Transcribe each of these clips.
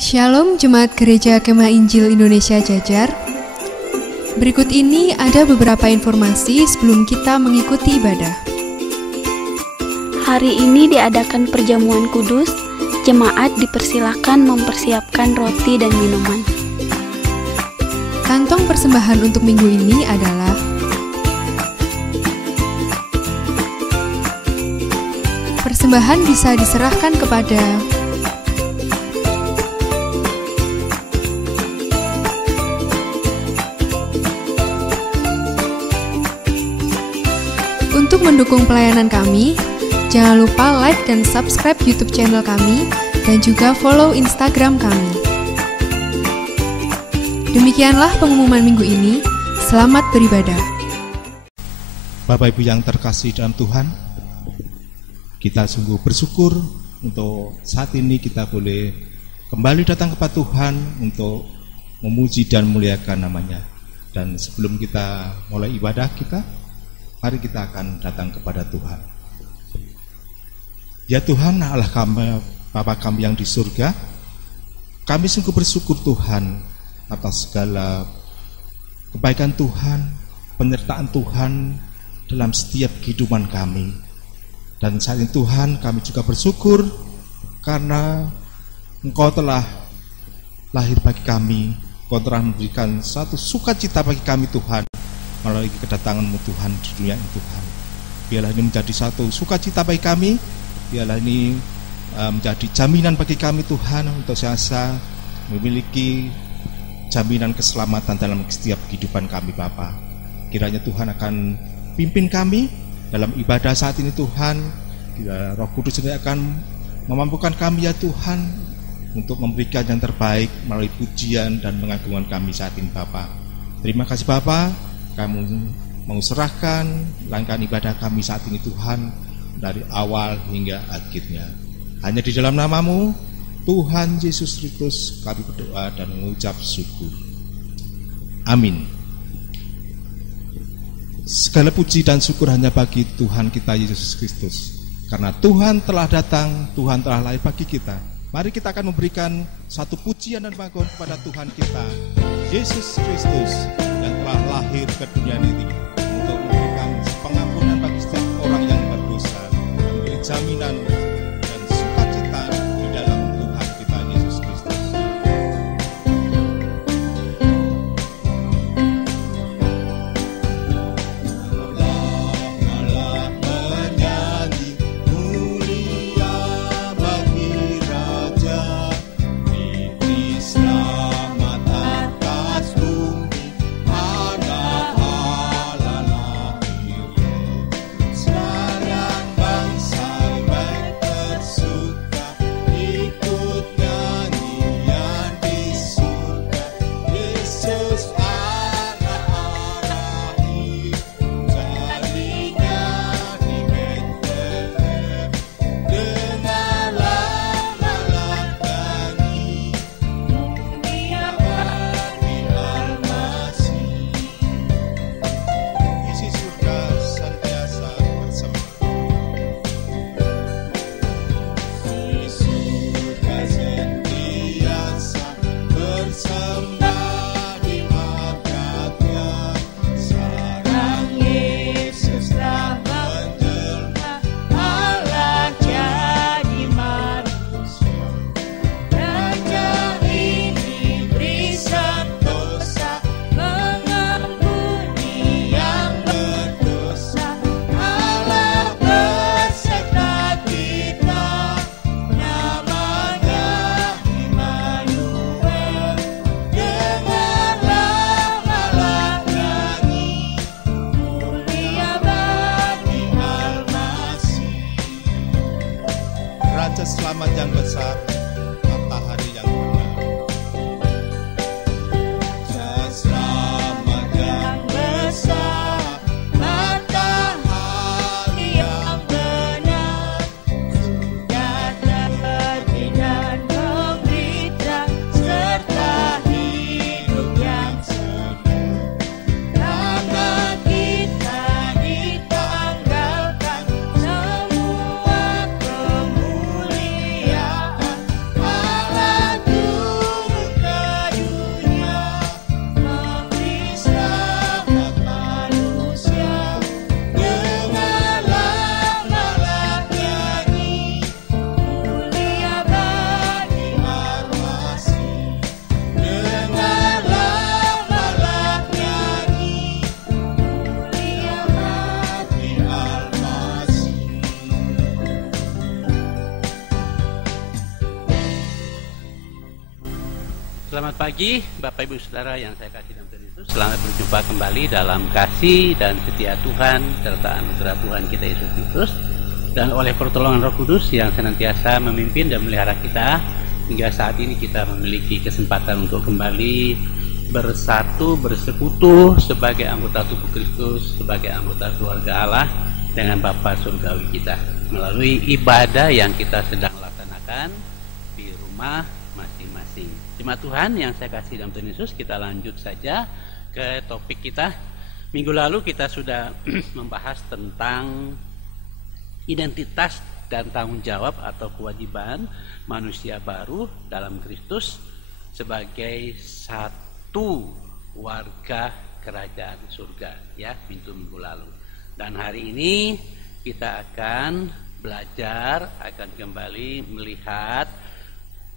Shalom Jemaat Gereja Kemah Injil Indonesia Jajar. Berikut ini ada beberapa informasi sebelum kita mengikuti ibadah. Hari ini diadakan perjamuan kudus. Jemaat dipersilakan mempersiapkan roti dan minuman. Kantong persembahan untuk minggu ini adalah persembahan bisa diserahkan kepada Untuk mendukung pelayanan kami, jangan lupa like dan subscribe YouTube channel kami dan juga follow Instagram kami. Demikianlah pengumuman minggu ini. Selamat beribadah. Bapak Ibu yang terkasih dalam Tuhan, kita sungguh bersyukur untuk saat ini kita boleh kembali datang kepada Tuhan untuk memuji dan memuliakan namanya. Dan sebelum kita mulai ibadah kita, mari kita akan datang kepada Tuhan. Ya Tuhan, Allah kami, Bapa kami yang di surga, kami sungguh bersyukur Tuhan atas segala kebaikan Tuhan, penyertaan Tuhan dalam setiap kehidupan kami. Dan saat ini Tuhan, kami juga bersyukur karena Engkau telah lahir bagi kami, Engkau telah memberikan satu sukacita bagi kami Tuhan, melalui kedatangan-Mu Tuhan di dunia ini Tuhan. Biarlah ini menjadi satu sukacita bagi kami, biarlah ini menjadi jaminan bagi kami Tuhan untuk senantiasa memiliki jaminan keselamatan dalam setiap kehidupan kami Bapa. Kiranya Tuhan akan pimpin kami dalam ibadah saat ini Tuhan. Kiranya Roh Kudus sendiri akan memampukan kami ya Tuhan untuk memberikan yang terbaik melalui pujian dan pengagungan kami saat ini Bapa. Terima kasih Bapa. Kamu menguserahkan rangkaian ibadah kami saat ini Tuhan, dari awal hingga akhirnya. Hanya di dalam nama-Mu Tuhan Yesus Kristus kami berdoa dan mengucap syukur. Amin. Segala puji dan syukur hanya bagi Tuhan kita Yesus Kristus. Karena Tuhan telah datang, Tuhan telah lahir bagi kita. Mari kita akan memberikan satu pujian dan pengakuan kepada Tuhan kita, Yesus Kristus, yang telah lahir ke dunia ini untuk memberikan pengampunan bagi setiap orang yang berdosa, dan memberi jaminan dan sukacita di dalam Tuhan kita Yesus Kristus. Malah menyanyi mulia bagi Raja, diberi selamat atas bumi, anak Allah lahir. Sekarang bangsa baik Selamat pagi Bapak Ibu Saudara yang saya kasih dalam Tuhan Yesus. Selamat berjumpa kembali dalam kasih dan setia Tuhan serta anugerah Tuhan kita Yesus Kristus, dan oleh pertolongan Roh Kudus yang senantiasa memimpin dan melihara kita hingga saat ini kita memiliki kesempatan untuk kembali bersatu, bersekutu sebagai anggota tubuh Kristus, sebagai anggota keluarga Allah dengan Bapa surgawi kita melalui ibadah yang kita sedang laksanakan di rumah masing-masing. Jemaat Tuhan yang saya kasih dalam Tuhan Yesus, kita lanjut saja ke topik kita. Minggu lalu kita sudah membahas tentang identitas dan tanggung jawab atau kewajiban manusia baru dalam Kristus sebagai satu warga kerajaan surga, ya, minggu lalu. Dan hari ini kita akan belajar, akan kembali melihat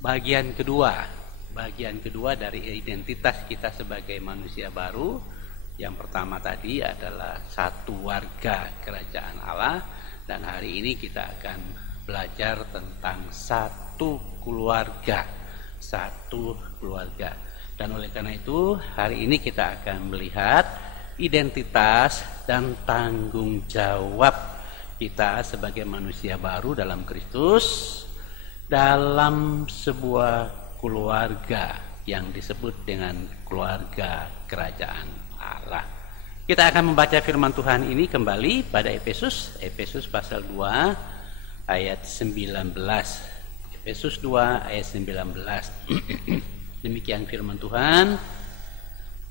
bagian kedua dari identitas kita sebagai manusia baru. Yang pertama tadi adalah satu warga kerajaan Allah, dan hari ini kita akan belajar tentang satu keluarga. Dan oleh karena itu hari ini kita akan melihat identitas dan tanggung jawab kita sebagai manusia baru dalam Kristus dalam sebuah keluarga yang disebut dengan keluarga kerajaan Allah. Kita akan membaca firman Tuhan ini kembali pada Efesus pasal 2 ayat 19. Efesus 2 ayat 19. Demikian firman Tuhan.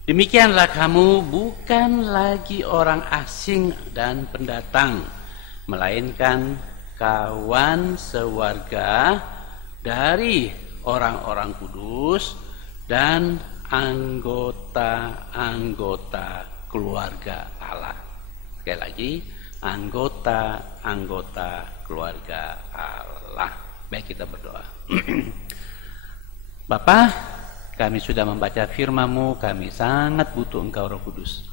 Demikianlah kamu bukan lagi orang asing dan pendatang, melainkan kawan sewarga dari orang-orang kudus dan anggota-anggota keluarga Allah. Sekali lagi, anggota-anggota keluarga Allah. Baik, kita berdoa. Bapa, kami sudah membaca firman-Mu, kami sangat butuh Engkau Roh Kudus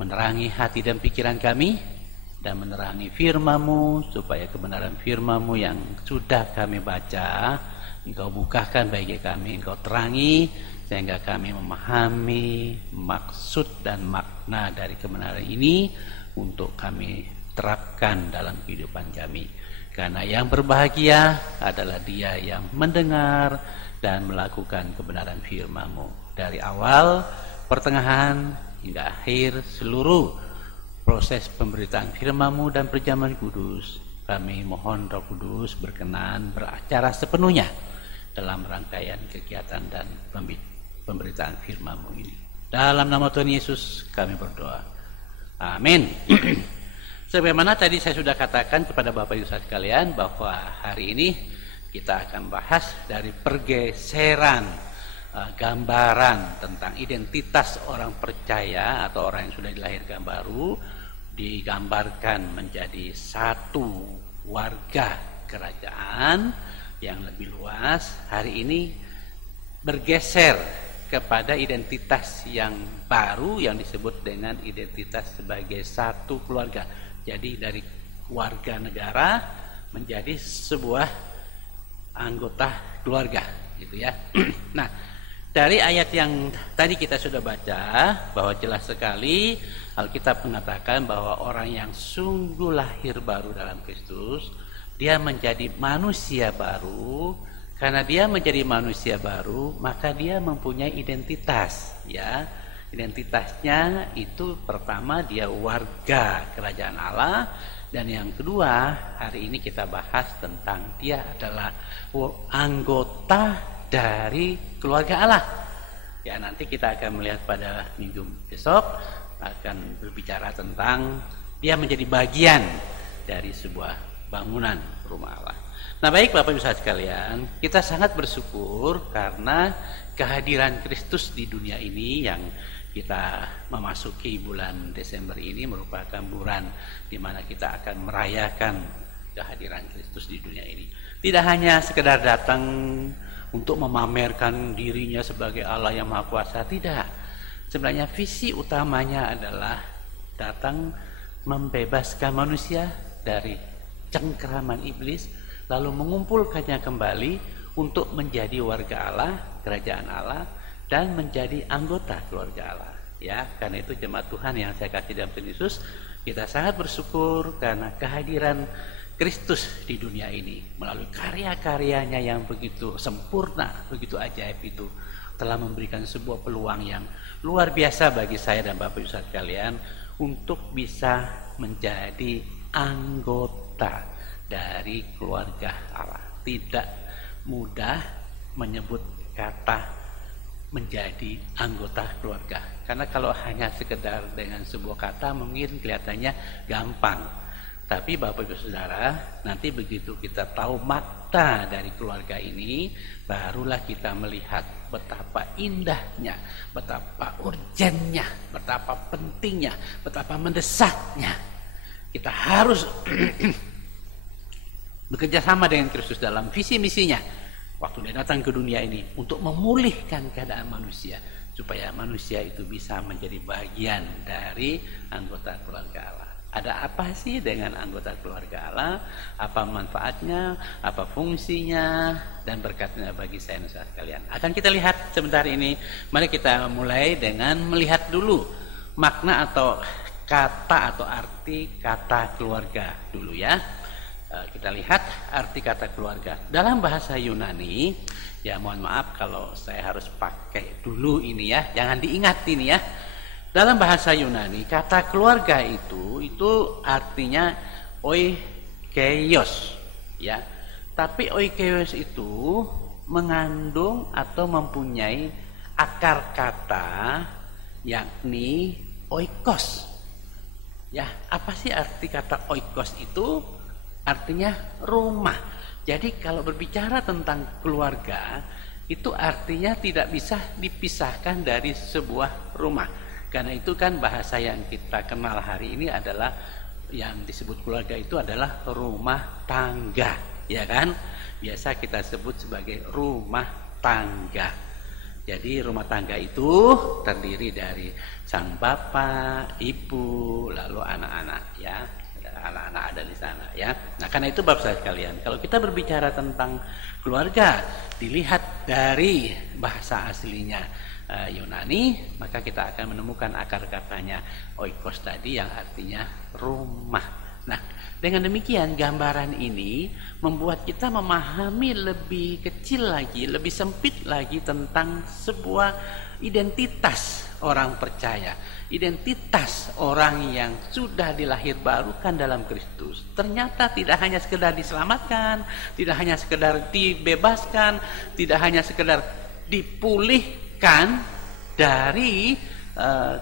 menerangi hati dan pikiran kami, dan menerangi firman-Mu supaya kebenaran firman-Mu yang sudah kami baca Engkau bukakan bagi kami, Engkau terangi sehingga kami memahami maksud dan makna dari kebenaran ini untuk kami terapkan dalam kehidupan kami. Karena yang berbahagia adalah dia yang mendengar dan melakukan kebenaran firman-Mu. Dari awal, pertengahan, hingga akhir seluruh proses pemberitaan firman-Mu dan perjamuan kudus, kami mohon Roh Kudus berkenan beracara sepenuhnya dalam rangkaian kegiatan dan pemberitaan firman-Mu ini. Dalam nama Tuhan Yesus kami berdoa. Amin. Sebagaimana tadi saya sudah katakan kepada Bapak Ibu sekalian bahwa hari ini kita akan bahas dari pergeseran gambaran tentang identitas orang percaya atau orang yang sudah dilahirkan baru, digambarkan menjadi satu warga kerajaan yang lebih luas. Hari ini bergeser kepada identitas yang baru yang disebut dengan identitas sebagai satu keluarga. Jadi dari warga negara menjadi sebuah anggota keluarga, gitu ya. Nah, dari ayat yang tadi kita sudah baca bahwa jelas sekali Alkitab mengatakan bahwa orang yang sungguh lahir baru dalam Kristus, dia menjadi manusia baru. Karena dia menjadi manusia baru, maka dia mempunyai identitas, ya. Identitasnya itu pertama dia warga kerajaan Allah, dan yang kedua hari ini kita bahas tentang dia adalah anggota dari keluarga Allah. Ya, nanti kita akan melihat pada minggu besok akan berbicara tentang dia menjadi bagian dari sebuah bangunan rumah Allah. Nah, baik Bapak Ibu sekalian, kita sangat bersyukur karena kehadiran Kristus di dunia ini yang kita memasuki bulan Desember ini merupakan bulan di mana kita akan merayakan kehadiran Kristus di dunia ini. Tidak hanya sekedar datang untuk memamerkan dirinya sebagai Allah yang Maha Kuasa, tidak. Sebenarnya visi utamanya adalah datang membebaskan manusia dari cengkeraman iblis, lalu mengumpulkannya kembali untuk menjadi warga Allah, kerajaan Allah, dan menjadi anggota keluarga Allah. Ya, karena itu jemaat Tuhan yang saya kasih dalam Tuhan Yesus, kita sangat bersyukur karena kehadiran Kristus di dunia ini melalui karya-karyanya yang begitu sempurna, begitu ajaib itu telah memberikan sebuah peluang yang luar biasa bagi saya dan Bapak Ibu sekalian untuk bisa menjadi anggota dari keluarga Allah. Tidak mudah menyebut kata menjadi anggota keluarga, karena kalau hanya sekedar dengan sebuah kata mungkin kelihatannya gampang. Tapi Bapak Ibu Saudara, nanti begitu kita tahu makna dari keluarga ini, barulah kita melihat betapa indahnya, betapa urgennya, betapa pentingnya, betapa mendesaknya. Kita harus bekerja sama dengan Kristus dalam visi misinya waktu dia datang ke dunia ini untuk memulihkan keadaan manusia, supaya manusia itu bisa menjadi bagian dari anggota keluarga Allah. Ada apa sih dengan anggota keluarga Allah? Apa manfaatnya? Apa fungsinya? Dan berkatnya bagi saya dan saudara sekalian. Akan kita lihat sebentar ini. Mari kita mulai dengan melihat dulu makna atau kata atau arti kata keluarga dulu ya. Kita lihat arti kata keluarga. Dalam bahasa Yunani, ya mohon maaf kalau saya harus pakai dulu ini ya. Jangan diingat ini ya. Dalam bahasa Yunani, kata keluarga itu artinya oikeios, ya. Tapi oikeios itu mengandung atau mempunyai akar kata yakni oikos. Ya, apa sih arti kata oikos itu? Artinya rumah. Jadi kalau berbicara tentang keluarga, itu artinya tidak bisa dipisahkan dari sebuah rumah. Karena itu kan bahasa yang kita kenal hari ini adalah yang disebut keluarga itu adalah rumah tangga, ya kan? Biasa kita sebut sebagai rumah tangga. Jadi rumah tangga itu terdiri dari sang bapak, ibu, lalu anak-anak, ya. Anak-anak ada di sana, ya. Nah, karena itu Bapak sekalian, kalau kita berbicara tentang keluarga, dilihat dari bahasa aslinya Yunani, maka kita akan menemukan akar katanya oikos tadi yang artinya rumah. Nah, dengan demikian gambaran ini membuat kita memahami lebih kecil lagi, lebih sempit lagi tentang sebuah identitas orang percaya, identitas orang yang sudah dilahir barukan dalam Kristus. Ternyata tidak hanya sekedar diselamatkan, tidak hanya sekedar dibebaskan, tidak hanya sekedar dipulihkan dari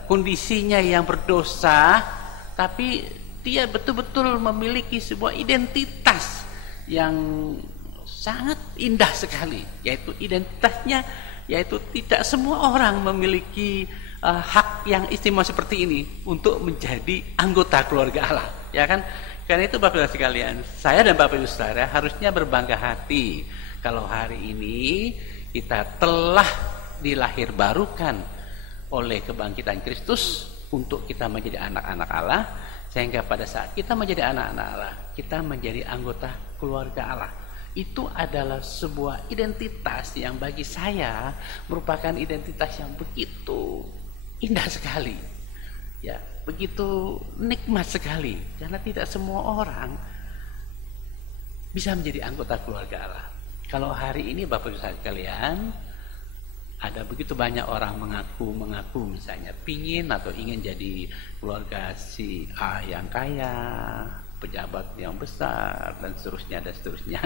kondisinya yang berdosa, tapi dia betul-betul memiliki sebuah identitas yang sangat indah sekali, yaitu identitasnya, yaitu tidak semua orang memiliki hak yang istimewa seperti ini untuk menjadi anggota keluarga Allah, ya kan? Karena itu Bapak sekalian, saya dan Bapak Ibu Saudara harusnya berbangga hati kalau hari ini kita telah dilahir barukan oleh kebangkitan Kristus untuk kita menjadi anak-anak Allah, sehingga pada saat kita menjadi anak-anak Allah, kita menjadi anggota keluarga Allah. Itu adalah sebuah identitas yang bagi saya merupakan identitas yang begitu indah sekali, ya, begitu nikmat sekali, karena tidak semua orang bisa menjadi anggota keluarga Allah. Kalau hari ini Bapak Ibu sekalian, ada begitu banyak orang mengaku misalnya pingin atau ingin jadi keluarga si A yang kaya, pejabat yang besar, dan seterusnya.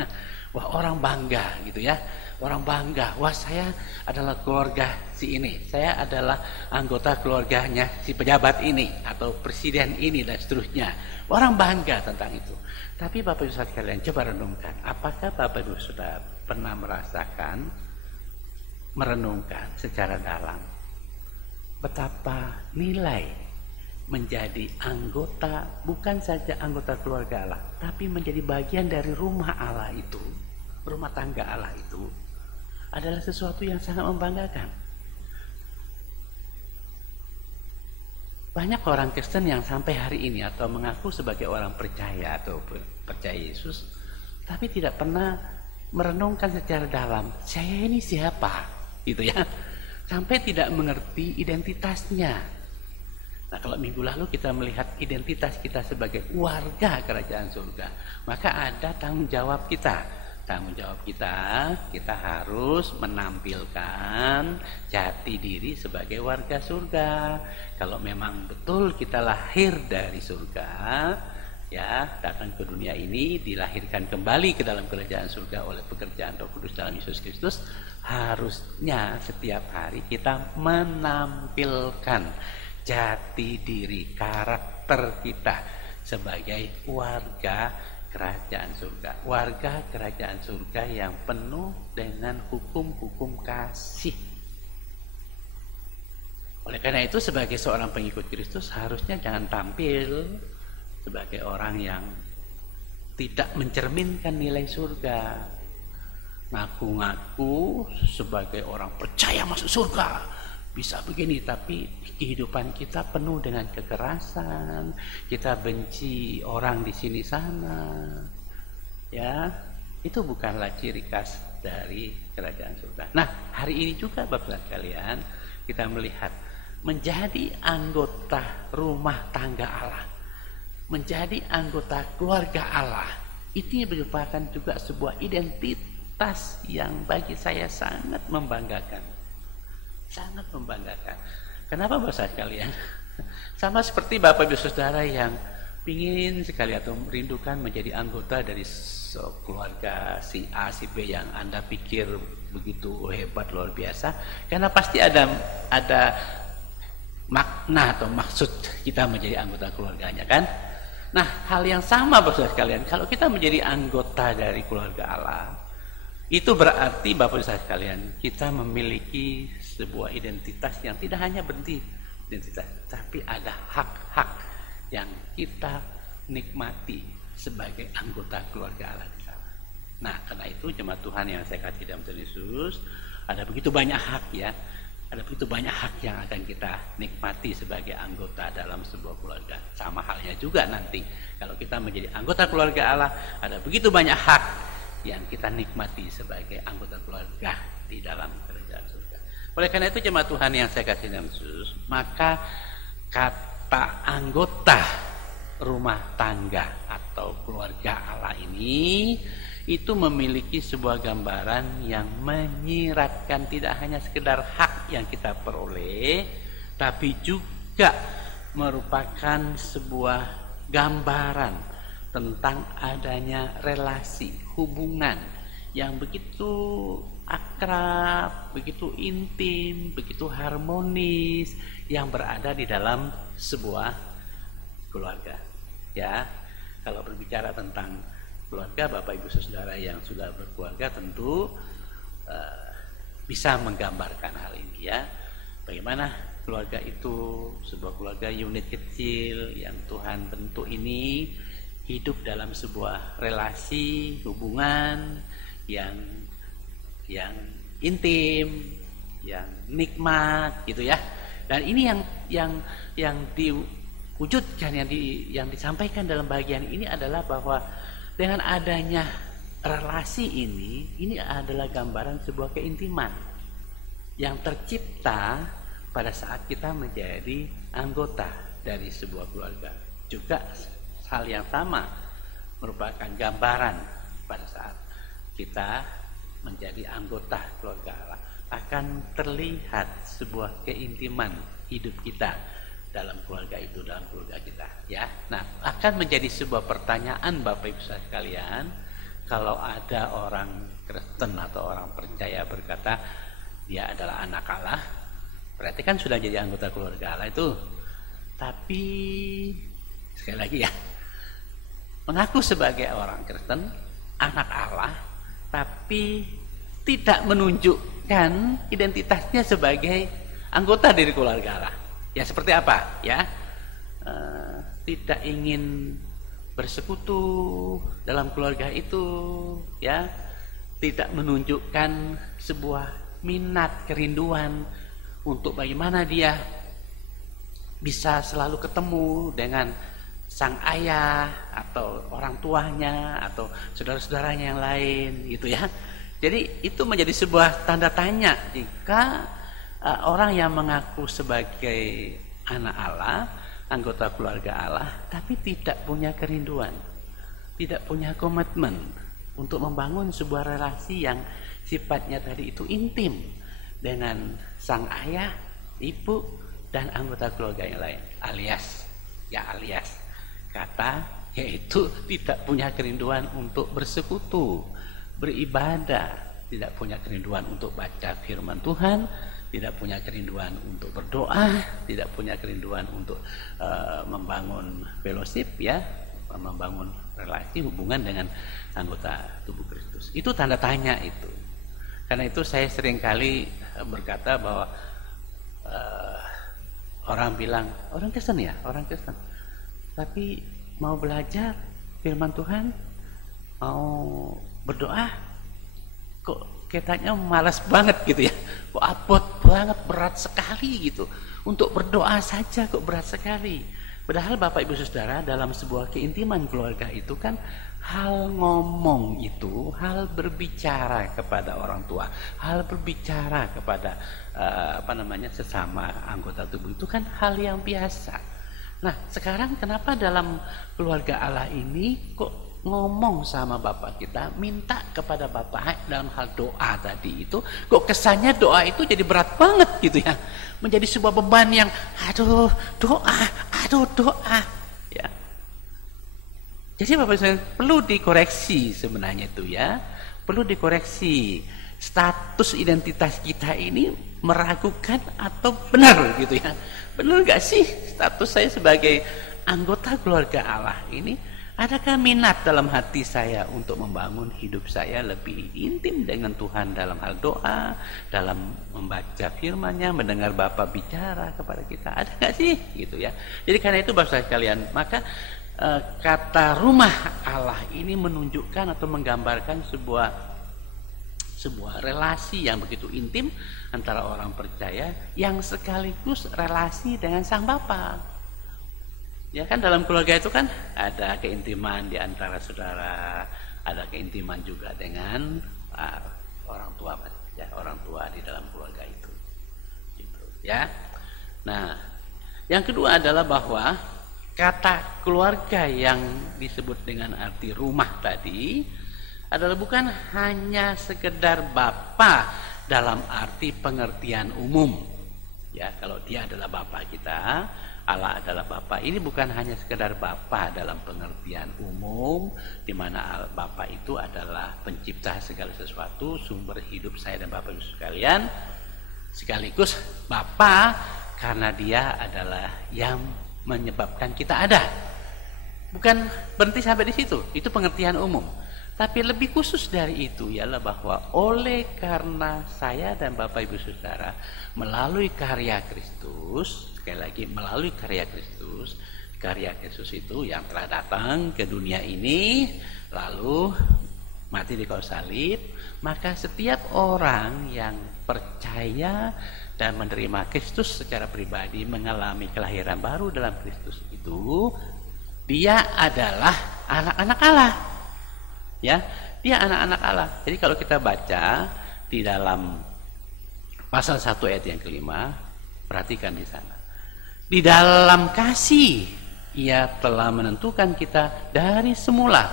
Wah, orang bangga gitu ya, orang bangga, wah saya adalah keluarga si ini, saya adalah anggota keluarganya si pejabat ini atau presiden ini, dan seterusnya. Orang bangga tentang itu. Tapi Bapak Ibu sekalian, coba renungkan, apakah Bapak Ibu sudah pernah merenungkan secara dalam betapa nilai menjadi anggota, bukan saja anggota keluarga Allah, tapi menjadi bagian dari rumah Allah itu, rumah tangga Allah itu adalah sesuatu yang sangat membanggakan. Banyak orang Kristen yang sampai hari ini atau mengaku sebagai orang percaya atau percaya Yesus, tapi tidak pernah merenungkan secara dalam, saya ini siapa, gitu ya, sampai tidak mengerti identitasnya. Nah, kalau minggu lalu kita melihat identitas kita sebagai warga kerajaan surga, maka ada tanggung jawab kita. Tanggung jawab kita harus menampilkan jati diri sebagai warga surga. Kalau memang betul kita lahir dari surga, ya, datang ke dunia ini, dilahirkan kembali ke dalam kerajaan surga oleh pekerjaan Roh Kudus dalam Yesus Kristus, harusnya setiap hari kita menampilkan jati diri, karakter kita sebagai warga kerajaan surga, warga kerajaan surga yang penuh dengan hukum-hukum kasih. Oleh karena itu, sebagai seorang pengikut Kristus harusnya jangan tampil sebagai orang yang tidak mencerminkan nilai surga, ngaku-ngaku sebagai orang percaya masuk surga, bisa begini, tapi kehidupan kita penuh dengan kekerasan, kita benci orang di sini sana, ya, itu bukanlah ciri khas dari kerajaan surga. Nah, hari ini juga Bapak sekalian, kita melihat menjadi anggota rumah tangga Allah, menjadi anggota keluarga Allah, itu merupakan juga sebuah identitas yang bagi saya sangat membanggakan. Sangat membanggakan. Kenapa Bapak sekalian? Sama seperti Bapak Ibu Saudara yang ingin sekali atau merindukan menjadi anggota dari keluarga si A, si B yang Anda pikir begitu hebat, luar biasa, karena pasti ada makna atau maksud kita menjadi anggota keluarganya, kan? Nah, hal yang sama Bapak sekalian, kalau kita menjadi anggota dari keluarga Allah, itu berarti Bapak Ibu sekalian, kita memiliki sebuah identitas yang tidak hanya berhenti identitas, tapi ada hak-hak yang kita nikmati sebagai anggota keluarga Allah di sana. Nah, karena itu jemaat Tuhan yang saya kasih dalam Tuhan Yesus, ada begitu banyak hak, ya, ada begitu banyak hak yang akan kita nikmati sebagai anggota dalam sebuah keluarga. Sama halnya juga nanti kalau kita menjadi anggota keluarga Allah, ada begitu banyak hak yang kita nikmati sebagai anggota keluarga di dalam kerajaan surga. Oleh karena itu jemaat Tuhan yang saya kasih dalam Yesus, maka kata anggota rumah tangga atau keluarga Allah ini itu memiliki sebuah gambaran yang menyiratkan tidak hanya sekedar hak yang kita peroleh, tapi juga merupakan sebuah gambaran tentang adanya relasi, hubungan yang begitu akrab, begitu intim, begitu harmonis yang berada di dalam sebuah keluarga. Ya, kalau berbicara tentang keluarga, Bapak Ibu Saudara yang sudah berkeluarga tentu bisa menggambarkan hal ini, ya. Bagaimana keluarga itu, sebuah keluarga unit kecil yang Tuhan bentuk ini hidup dalam sebuah relasi, hubungan yang intim, yang nikmat, gitu ya. Dan ini yang diwujudkan, yang disampaikan dalam bagian ini adalah bahwa dengan adanya relasi ini adalah gambaran sebuah keintiman yang tercipta pada saat kita menjadi anggota dari sebuah keluarga. Juga hal yang sama merupakan gambaran pada saat kita menjadi anggota keluarga Allah, akan terlihat sebuah keintiman hidup kita dalam keluarga itu, dalam keluarga kita, ya. Nah, akan menjadi sebuah pertanyaan Bapak Ibu sekalian, kalau ada orang Kristen atau orang percaya berkata dia adalah anak Allah, berarti kan sudah jadi anggota keluarga Allah itu. Tapi sekali lagi, ya, mengaku sebagai orang Kristen, anak Allah, tapi tidak menunjukkan identitasnya sebagai anggota dari keluarga Allah. Ya, seperti apa? Ya, tidak ingin bersekutu dalam keluarga itu, ya, tidak menunjukkan sebuah minat, kerinduan untuk bagaimana dia bisa selalu ketemu dengan sang ayah atau orang tuanya atau saudara-saudaranya yang lain gitu ya. Jadi itu menjadi sebuah tanda tanya jika orang yang mengaku sebagai anak Allah, anggota keluarga Allah, tapi tidak punya kerinduan, tidak punya komitmen untuk membangun sebuah relasi yang sifatnya tadi itu intim dengan sang ayah, ibu, dan anggota keluarga yang lain, alias kata yaitu tidak punya kerinduan untuk bersekutu, beribadah, tidak punya kerinduan untuk baca firman Tuhan, tidak punya kerinduan untuk berdoa, tidak punya kerinduan untuk membangun fellowship ya, membangun relasi hubungan dengan anggota tubuh Kristus. Itu tanda tanya itu. Karena itu saya seringkali berkata bahwa orang bilang, orang Kristen ya, orang Kristen, tapi mau belajar firman Tuhan, mau berdoa, kok katanya malas banget gitu ya, kok abot banget, berat sekali gitu, untuk berdoa saja kok berat sekali. Padahal Bapak Ibu Saudara, dalam sebuah keintiman keluarga itu kan hal ngomong itu, hal berbicara kepada orang tua, hal berbicara kepada sesama anggota tubuh itu kan hal yang biasa. Nah, sekarang kenapa dalam keluarga Allah ini kok ngomong sama Bapak kita, minta kepada Bapak dalam hal doa tadi itu, kok kesannya doa itu jadi berat banget gitu ya, menjadi sebuah beban yang aduh doa ya. Jadi Bapak Ibu perlu dikoreksi sebenarnya itu ya, perlu dikoreksi status identitas kita ini meragukan atau benar gitu ya. Benar gak sih status saya sebagai anggota keluarga Allah ini? Adakah minat dalam hati saya untuk membangun hidup saya lebih intim dengan Tuhan dalam hal doa, dalam membaca firman-Nya, mendengar Bapa bicara kepada kita? Ada gak sih gitu ya? Jadi karena itu Bapak sekalian, maka kata rumah Allah ini menunjukkan atau menggambarkan sebuah relasi yang begitu intim antara orang percaya yang sekaligus relasi dengan Sang Bapa. Ya kan, dalam keluarga itu kan ada keintiman di antara saudara, ada keintiman juga dengan orang tua ya, orang tua di dalam keluarga itu. Gitu, ya. Nah, yang kedua adalah bahwa kata keluarga yang disebut dengan arti rumah tadi adalah bukan hanya sekedar bapa dalam arti pengertian umum. Ya, kalau dia adalah bapa kita, Allah adalah bapa. Ini bukan hanya sekedar bapa dalam pengertian umum, di mana bapa itu adalah pencipta segala sesuatu, sumber hidup saya dan Bapak Ibu sekalian. Sekaligus bapa karena dia adalah yang menyebabkan kita ada. Bukan berhenti sampai di situ. Itu pengertian umum. Tapi lebih khusus dari itu ialah bahwa oleh karena saya dan Bapak Ibu Saudara melalui karya Kristus, sekali lagi melalui karya Kristus itu yang telah datang ke dunia ini lalu mati di kayu salib, maka setiap orang yang percaya dan menerima Kristus secara pribadi, mengalami kelahiran baru dalam Kristus itu, dia adalah anak-anak Allah. Ya, dia anak-anak Allah. Jadi kalau kita baca di dalam pasal 1 ayat yang kelima, perhatikan di sana. Di dalam kasih Ia telah menentukan kita dari semula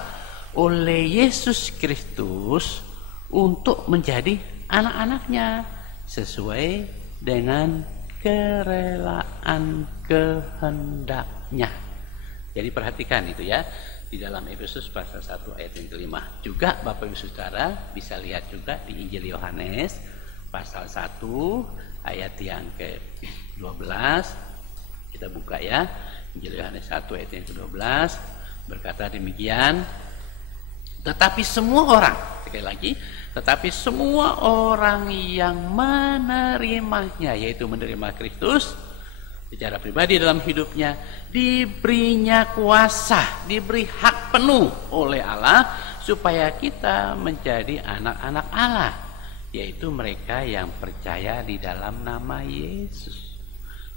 oleh Yesus Kristus untuk menjadi anak-anaknya sesuai dengan kerelaan kehendaknya. Jadi perhatikan itu ya. Di dalam Efesus pasal 1 ayat yang kelima. Juga Bapak Ibu Saudara bisa lihat juga di Injil Yohanes pasal 1 ayat yang ke-12. Kita buka ya. Injil Yohanes 1 ayat yang ke-12 berkata demikian. Tetapi semua orang, sekali lagi, tetapi semua orang yang menerimanya, yaitu menerima Kristus secara pribadi dalam hidupnya, diberinya kuasa, diberi hak penuh oleh Allah supaya kita menjadi anak-anak Allah, yaitu mereka yang percaya di dalam nama Yesus.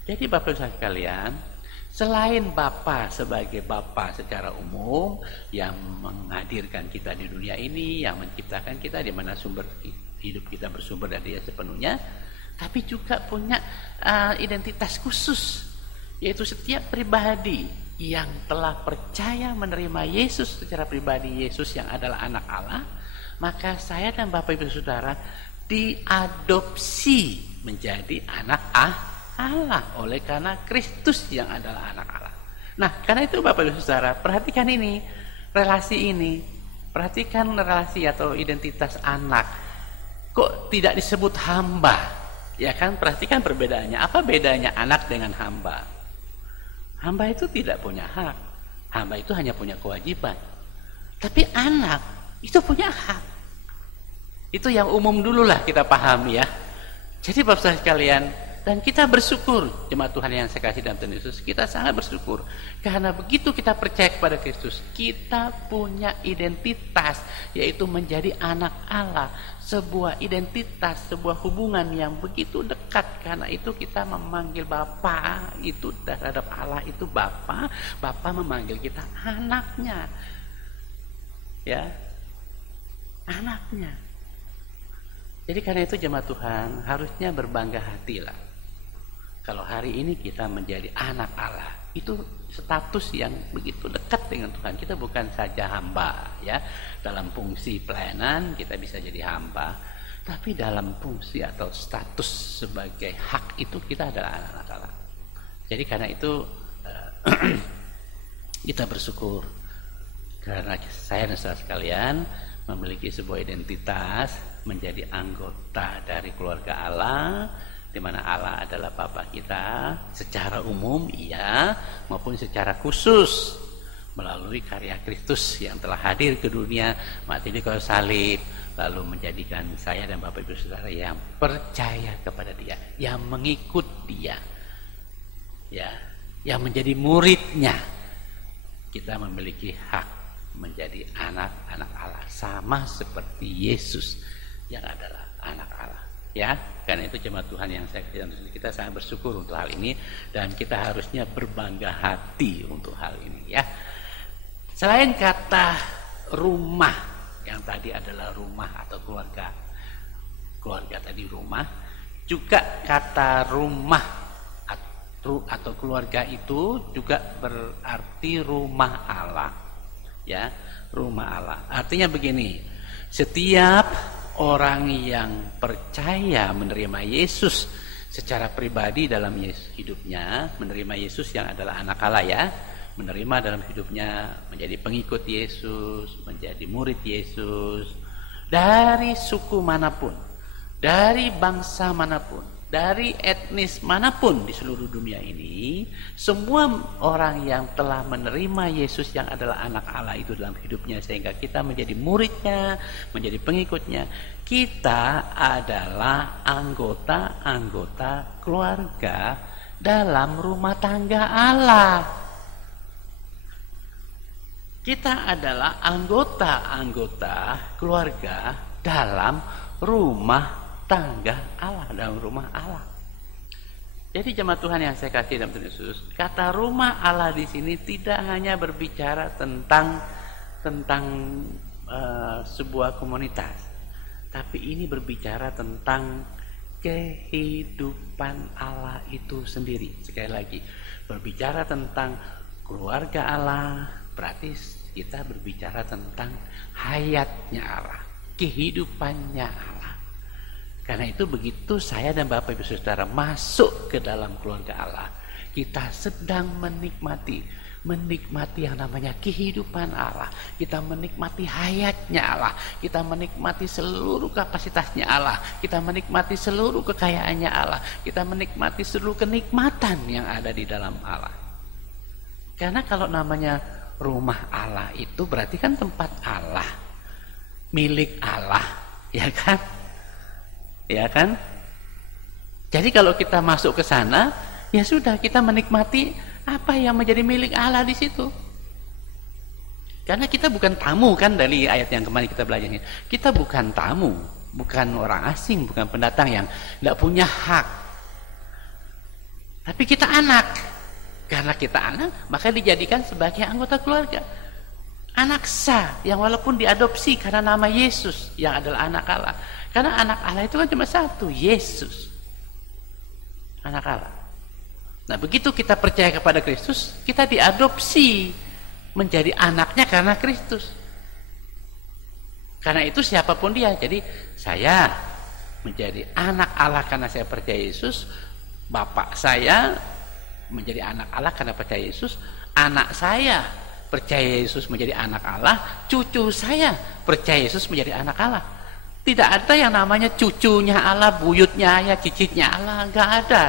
Jadi Bapak Ibu sekalian, Selain Bapa sebagai Bapa secara umum yang menghadirkan kita di dunia ini, yang menciptakan kita, di mana sumber hidup kita bersumber dari Dia sepenuhnya, tapi juga punya identitas khusus, yaitu setiap pribadi yang telah percaya menerima Yesus secara pribadi, Yesus yang adalah anak Allah, maka saya dan Bapak Ibu Saudara diadopsi menjadi anak Allah oleh karena Kristus yang adalah anak Allah. Nah, karena itu Bapak Ibu Saudara, perhatikan ini, relasi ini, perhatikan relasi atau identitas anak. Kok tidak disebut hamba? Ya kan, perhatikan perbedaannya. Apa bedanya anak dengan hamba? Hamba itu tidak punya hak. Hamba itu hanya punya kewajiban. Tapi anak itu punya hak. Itu yang umum dulu lah kita pahami ya. Jadi Bapak Saudara sekalian, dan kita bersyukur, jemaat Tuhan yang saya kasih dalam Tuhan Yesus, kita sangat bersyukur karena begitu kita percaya kepada Kristus, kita punya identitas, yaitu menjadi anak Allah, sebuah identitas, sebuah hubungan yang begitu dekat. Karena itu kita memanggil Bapa itu terhadap Allah itu Bapa, Bapa memanggil kita anaknya, ya, anaknya. Jadi karena itu jemaat Tuhan harusnya berbangga hatilah. Kalau hari ini kita menjadi anak Allah, itu status yang begitu dekat dengan Tuhan. Kita bukan saja hamba ya, dalam fungsi pelayanan kita bisa jadi hamba, tapi dalam fungsi atau status sebagai hak itu kita adalah anak Allah. Jadi karena itu kita bersyukur karena saya dan saudara sekalian memiliki sebuah identitas menjadi anggota dari keluarga Allah, di mana Allah adalah Bapa kita secara umum, iya, maupun secara khusus melalui karya Kristus yang telah hadir ke dunia, mati di kayu salib, lalu menjadikan saya dan Bapak Ibu Saudara yang percaya kepada Dia, yang mengikut Dia, ya, yang menjadi muridnya. Kita memiliki hak menjadi anak-anak Allah, sama seperti Yesus yang adalah anak Allah. Ya, karena itu jemaat Tuhan yang saya kasih, kita sangat bersyukur untuk hal ini dan kita harusnya berbangga hati untuk hal ini ya. Selain kata rumah yang tadi adalah rumah atau keluarga tadi rumah, juga kata rumah atau keluarga itu juga berarti rumah Allah. Ya, rumah Allah. Artinya begini, setiap orang yang percaya menerima Yesus secara pribadi dalam hidupnya, menerima Yesus yang adalah anak Allah ya, menerima dalam hidupnya, menjadi pengikut Yesus, menjadi murid Yesus, dari suku manapun, dari bangsa manapun, dari etnis manapun di seluruh dunia ini, semua orang yang telah menerima Yesus yang adalah anak Allah itu dalam hidupnya, sehingga kita menjadi muridnya, menjadi pengikutnya, kita adalah anggota-anggota keluarga dalam rumah tangga Allah. Kita adalah anggota-anggota keluarga dalam rumah tangga Allah, dalam rumah Allah. Jadi jemaat Tuhan yang saya kasih dalam Tuhan Yesus, kata rumah Allah di sini tidak hanya berbicara tentang sebuah komunitas, tapi ini berbicara tentang kehidupan Allah itu sendiri. Sekali lagi, berbicara tentang keluarga Allah, berarti kita berbicara tentang hayatnya Allah, kehidupannya Allah. Karena itu begitu saya dan Bapak Ibu Saudara masuk ke dalam keluarga Allah, kita sedang menikmati yang namanya kehidupan Allah. Kita menikmati hayatnya Allah, kita menikmati seluruh kapasitasnya Allah, kita menikmati seluruh kekayaannya Allah, kita menikmati seluruh kenikmatan yang ada di dalam Allah. Karena kalau namanya rumah Allah itu berarti kan tempat Allah, milik Allah, ya kan? Ya kan? Jadi kalau kita masuk ke sana, ya sudah, kita menikmati apa yang menjadi milik Allah di situ. Karena kita bukan tamu kan, dari ayat yang kemarin kita belajar ini. Kita bukan tamu, bukan orang asing, bukan pendatang yang tidak punya hak. Tapi kita anak. Karena kita anak, maka dijadikan sebagai anggota keluarga. Anak sah, yang walaupun diadopsi karena nama Yesus, yang adalah anak Allah. Karena anak Allah itu kan cuma satu, Yesus. Anak Allah. Nah, begitu kita percaya kepada Kristus, kita diadopsi menjadi anaknya karena Kristus. Karena itu siapapun dia. Jadi saya menjadi anak Allah karena saya percaya Yesus. Bapak saya menjadi anak Allah karena percaya Yesus. Anak saya percaya Yesus menjadi anak Allah. Cucu saya percaya Yesus menjadi anak Allah. Tidak ada yang namanya cucunya Allah, buyutnya ayah, cicitnya Allah. Enggak ada.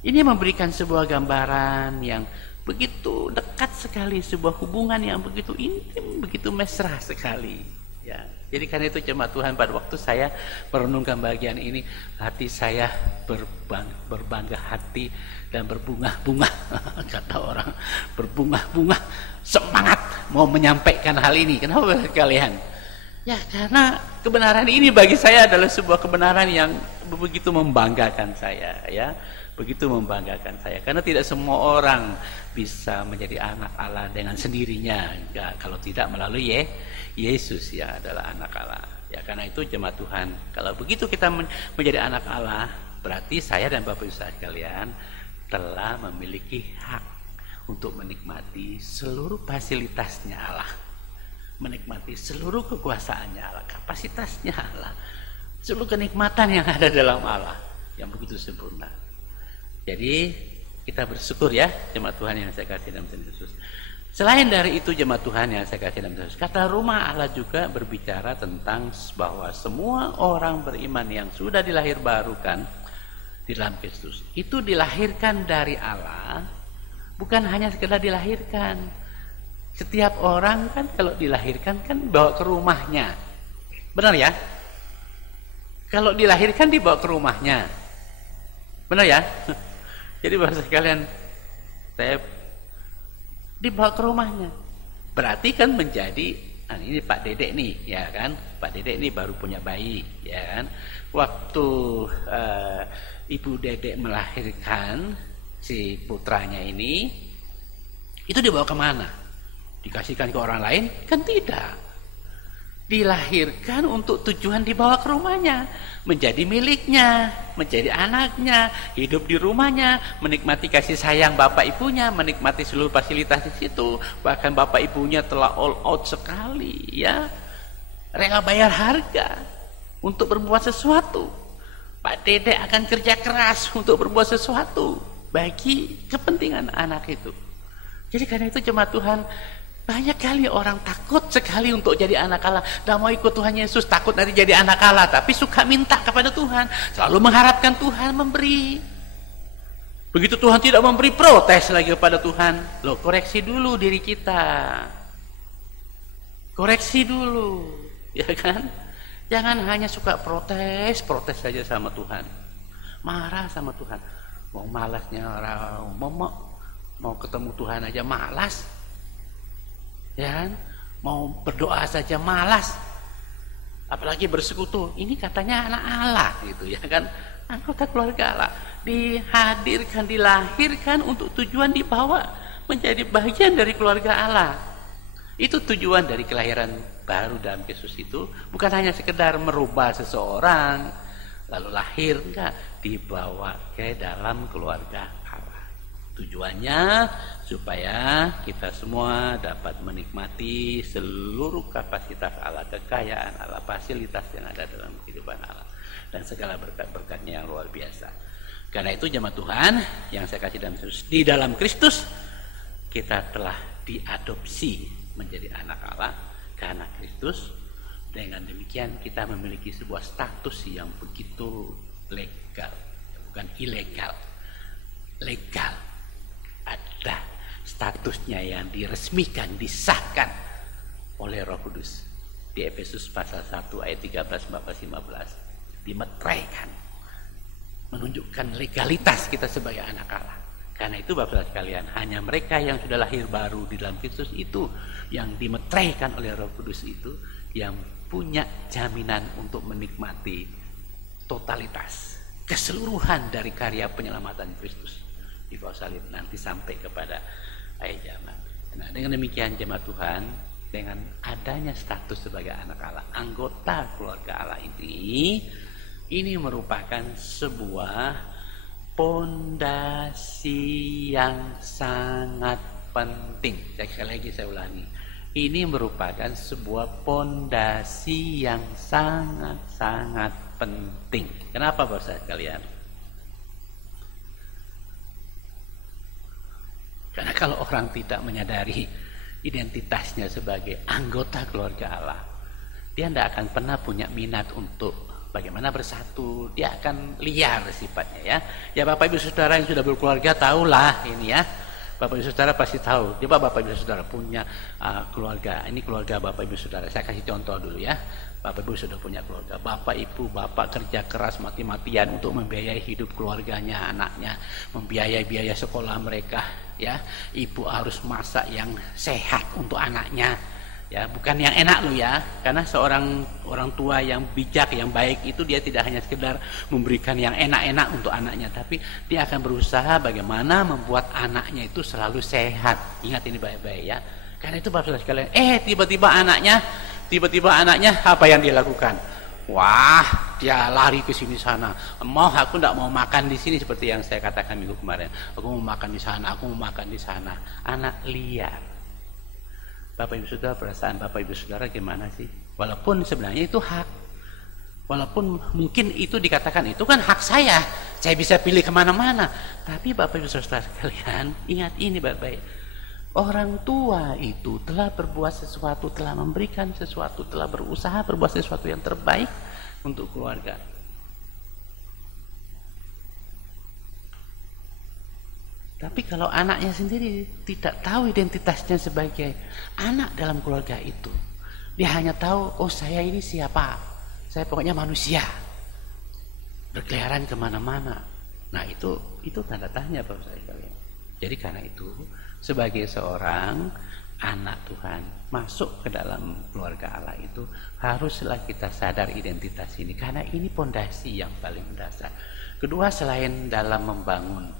Ini memberikan sebuah gambaran yang begitu dekat sekali, sebuah hubungan yang begitu intim, begitu mesra sekali. Ya, jadi karena itu jemaat Tuhan, pada waktu saya merenungkan bagian ini, hati saya berbangga hati dan berbunga-bunga, kata orang, berbunga-bunga, semangat mau menyampaikan hal ini. Kenapa kalian? Ya, karena kebenaran ini bagi saya adalah sebuah kebenaran yang begitu membanggakan saya, ya. Begitu membanggakan saya, karena tidak semua orang bisa menjadi anak Allah dengan sendirinya, enggak, kalau tidak melalui Yesus yang adalah anak Allah. Ya, karena itu jemaat Tuhan, kalau begitu kita menjadi anak Allah, berarti saya dan Bapak Ibu sekalian telah memiliki hak untuk menikmati seluruh fasilitasnya Allah, menikmati seluruh kekuasaannya Allah, kapasitasnya Allah, seluruh kenikmatan yang ada dalam Allah yang begitu sempurna. Jadi kita bersyukur ya jemaat Tuhan yang saya kasih dalam Tuhan Yesus. Selain dari itu jemaat Tuhan yang saya kasih dalam Tuhan Yesus, kata Rumah Allah juga berbicara tentang bahwa semua orang beriman yang sudah dilahir barukan di dalam Kristus itu dilahirkan dari Allah, bukan hanya sekedar dilahirkan. Setiap orang kan kalau dilahirkan kan bawa ke rumahnya, benar ya? Kalau dilahirkan dibawa ke rumahnya, benar ya? Jadi bahasa sekalian, saya dibawa ke rumahnya, berarti kan menjadi, nah ini Pak Dedek nih, ya kan? Pak Dedek nih baru punya bayi, ya kan? Waktu Ibu Dedek melahirkan si putranya ini, itu dibawa kemana? Dikasihkan ke orang lain? Kan tidak. Dilahirkan untuk tujuan dibawa ke rumahnya, menjadi miliknya, menjadi anaknya, hidup di rumahnya, menikmati kasih sayang bapak ibunya, menikmati seluruh fasilitas di situ. Bahkan bapak ibunya telah all out sekali, ya, rela bayar harga untuk berbuat sesuatu. Pak Dedek akan kerja keras untuk berbuat sesuatu bagi kepentingan anak itu. Jadi karena itu jemaat Tuhan, banyak kali orang takut sekali untuk jadi anak Allah. Dan mau ikut Tuhan Yesus, takut nanti jadi anak Allah, tapi suka minta kepada Tuhan, selalu mengharapkan Tuhan memberi. Begitu Tuhan tidak memberi, protes lagi kepada Tuhan. Loh, koreksi dulu diri kita, koreksi dulu, ya kan? Jangan hanya suka protes saja sama Tuhan, marah sama Tuhan. Mau malasnya orang, mau ketemu Tuhan aja malas, ya kan? Mau berdoa saja malas, apalagi bersekutu. Ini katanya anak Allah gitu, ya kan? Anggota keluarga Allah, dihadirkan, dilahirkan untuk tujuan dibawa menjadi bagian dari keluarga Allah. Itu tujuan dari kelahiran baru dalam Yesus itu, bukan hanya sekedar merubah seseorang lalu lahir, enggak, dibawa ke dalam keluarga Allah. Tujuannya supaya kita semua dapat menikmati seluruh kapasitas Allah, kekayaan Allah, fasilitas yang ada dalam kehidupan Allah, dan segala berkat-berkatnya yang luar biasa. Karena itu jemaat Tuhan yang saya kasih dalam Kristus, di dalam Kristus kita telah diadopsi menjadi anak Allah karena Kristus. Dengan demikian kita memiliki sebuah status yang begitu legal, bukan ilegal, legal. Ada statusnya yang diresmikan, disahkan oleh Roh Kudus. Di Efesus pasal 1 ayat 13-15 dimeteraikan, menunjukkan legalitas kita sebagai anak Allah. Karena itu Bapak sekalian, hanya mereka yang sudah lahir baru di dalam Kristus itu, yang dimeteraikan oleh Roh Kudus itu, yang punya jaminan untuk menikmati totalitas, keseluruhan dari karya penyelamatan Kristus. di bawah salib nanti sampai kepada akhir zaman. Nah, dengan demikian jemaat Tuhan, dengan adanya status sebagai anak Allah, anggota keluarga Allah ini merupakan sebuah pondasi yang sangat penting. Sekali lagi saya ulangi, ini merupakan sebuah pondasi yang sangat-sangat penting. Kenapa Bapak sekalian? Karena kalau orang tidak menyadari identitasnya sebagai anggota keluarga Allah, dia tidak akan pernah punya minat untuk bagaimana bersatu. Dia akan liar sifatnya ya. Ya Bapak Ibu Saudara yang sudah berkeluarga tahulah ini ya. Bapak Ibu Saudara pasti tahu. Coba Bapak Ibu Saudara punya keluarga. Ini keluarga Bapak Ibu Saudara. Saya kasih contoh dulu ya. Bapak Ibu sudah punya keluarga. Bapak Ibu, Bapak kerja keras mati-matian untuk membiayai hidup keluarganya, anaknya, membiayai biaya sekolah mereka. Ya, Ibu harus masak yang sehat untuk anaknya. Ya, bukan yang enak loh ya. Karena seorang orang tua yang bijak, yang baik itu dia tidak hanya sekedar memberikan yang enak-enak untuk anaknya, tapi dia akan berusaha bagaimana membuat anaknya itu selalu sehat. Ingat ini baik-baik ya. Karena itu Bapak sekalian, tiba-tiba anaknya apa yang dia lakukan? Wah, dia lari ke sini sana. Aku tidak mau makan di sini seperti yang saya katakan minggu kemarin. Aku mau makan di sana, aku mau makan di sana. Anak liar. Bapak Ibu Saudara, perasaan Bapak Ibu Saudara gimana sih? Walaupun sebenarnya itu hak. Walaupun mungkin itu dikatakan itu kan hak saya bisa pilih kemana-mana. Tapi Bapak Ibu Saudara sekalian, ingat ini baik-baik. Orang tua itu telah berbuat sesuatu, telah memberikan sesuatu, telah berusaha berbuat sesuatu yang terbaik untuk keluarga. Tapi kalau anaknya sendiri tidak tahu identitasnya sebagai anak dalam keluarga itu, dia hanya tahu, oh saya ini siapa, saya pokoknya manusia, berkeliaran kemana-mana. Nah itu tanda tanya Bapak sekalian. Jadi karena itu sebagai seorang anak Tuhan masuk ke dalam keluarga Allah itu haruslah kita sadar identitas ini, karena ini pondasi yang paling mendasar. Kedua, selain dalam membangun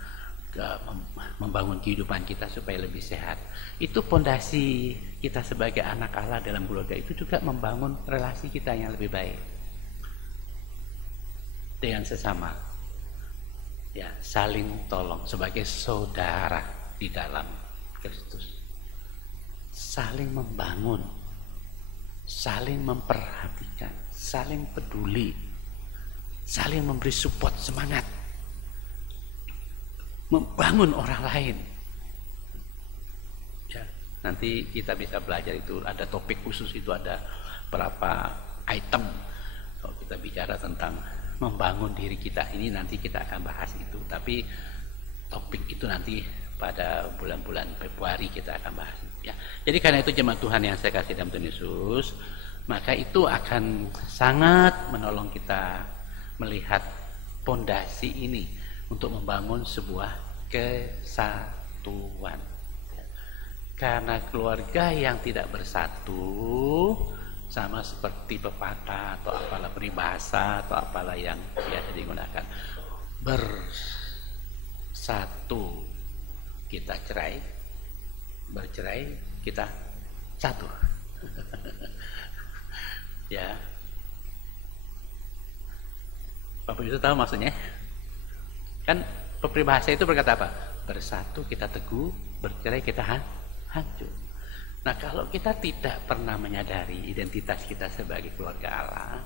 kehidupan kita supaya lebih sehat, itu pondasi kita sebagai anak Allah dalam keluarga itu juga membangun relasi kita yang lebih baik dengan sesama, ya, saling tolong sebagai saudara di dalam Kristus, saling membangun, saling memperhatikan, saling peduli, saling memberi support, semangat, membangun orang lain. Ya, nanti kita bisa belajar itu, ada topik khusus itu, ada berapa item kalau kita bicara tentang membangun diri kita. Ini nanti kita akan bahas itu, tapi topik itu nanti pada bulan-bulan Februari kita akan bahas ya. Jadi karena itu jemaat Tuhan yang saya kasih dalam Tuhan Yesus, maka itu akan sangat menolong kita melihat pondasi ini untuk membangun sebuah kesatuan. Karena keluarga yang tidak bersatu sama seperti pepatah atau apalah peribahasa atau apalah yang biasa digunakan, bersatu kita cerai, bercerai kita satu. Ya, Bapak Ibu tahu maksudnya? Kan peribahasa itu berkata apa? Bersatu kita teguh, bercerai kita hancur. Nah, kalau kita tidak pernah menyadari identitas kita sebagai keluarga Allah,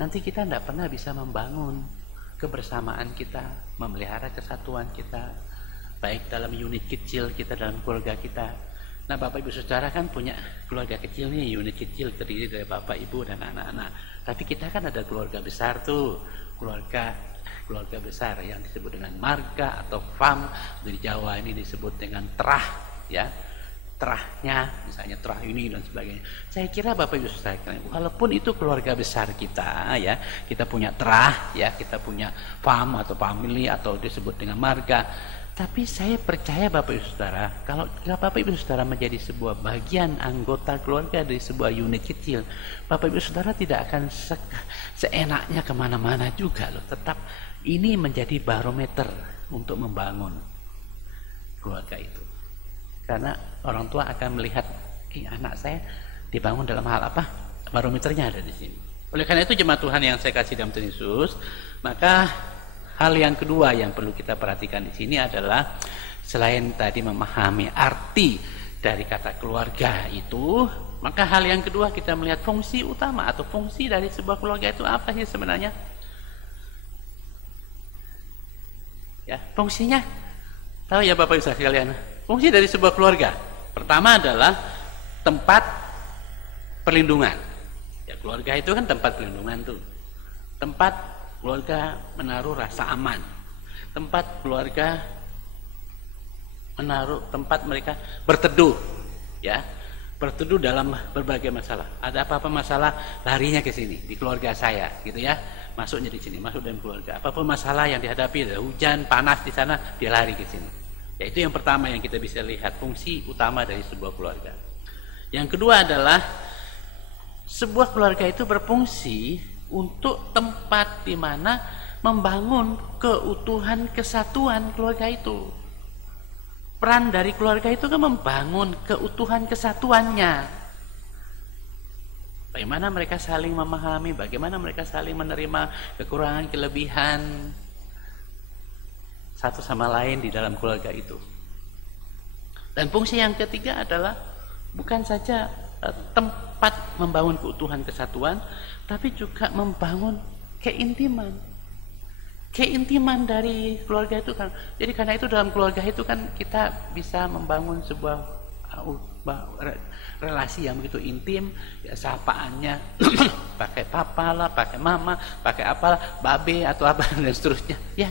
nanti kita tidak pernah bisa membangun kebersamaan kita, memelihara kesatuan kita, baik dalam unit kecil kita, dalam keluarga kita. Nah, Bapak Ibu Saudara kan punya keluarga kecil nih, unit kecil terdiri dari Bapak Ibu dan anak-anak. Tapi kita kan ada keluarga besar tuh, keluarga besar yang disebut dengan marga atau fam. Di Jawa ini disebut dengan terah, ya, terahnya, misalnya terah ini dan sebagainya. Saya kira Bapak Ibu Saudara, walaupun itu keluarga besar kita, ya, kita punya terah, ya, kita punya fam atau family atau disebut dengan marga. Tapi saya percaya Bapak Ibu Saudara, kalau Bapak Ibu Saudara menjadi sebuah bagian anggota keluarga dari sebuah unit kecil, Bapak Ibu Saudara tidak akan seenaknya kemana-mana juga loh. Tetap ini menjadi barometer untuk membangun keluarga itu. Karena orang tua akan melihat, anak saya dibangun dalam hal apa? Barometernya ada di sini. Oleh karena itu jemaat Tuhan yang saya kasih dalam Tuhan Yesus, maka hal yang kedua yang perlu kita perhatikan di sini adalah selain tadi memahami arti dari kata keluarga itu, maka hal yang kedua kita melihat fungsi utama atau fungsi dari sebuah keluarga itu apa sih sebenarnya? Ya, fungsinya tahu ya Bapak Ibu sekalian? Fungsi dari sebuah keluarga pertama adalah tempat perlindungan. Ya, keluarga itu kan tempat perlindungan tuh. Tempat keluarga menaruh rasa aman. Tempat keluarga menaruh tempat mereka berteduh, ya, berteduh dalam berbagai masalah. Ada apa-apa masalah, larinya ke sini di keluarga saya, gitu ya. Masuknya di sini, masuk dalam keluarga. Apapun masalah yang dihadapi, ada hujan, panas di sana, dia lari ke sini. Ya, itu yang pertama yang kita bisa lihat fungsi utama dari sebuah keluarga. Yang kedua adalah sebuah keluarga itu berfungsi untuk tempat di mana membangun keutuhan kesatuan keluarga itu. Peran dari keluarga itu kan membangun keutuhan kesatuannya. Bagaimana mereka saling memahami, bagaimana mereka saling menerima kekurangan, kelebihan satu sama lain di dalam keluarga itu. Dan fungsi yang ketiga adalah bukan saja tempat membangun keutuhan kesatuan, tapi juga membangun keintiman. Keintiman dari keluarga itu kan. Jadi karena itu dalam keluarga itu kan kita bisa membangun sebuah relasi yang begitu intim, ya, sapaannya pakai papa lah, pakai mama, pakai apalah, babe atau apa dan seterusnya. Ya,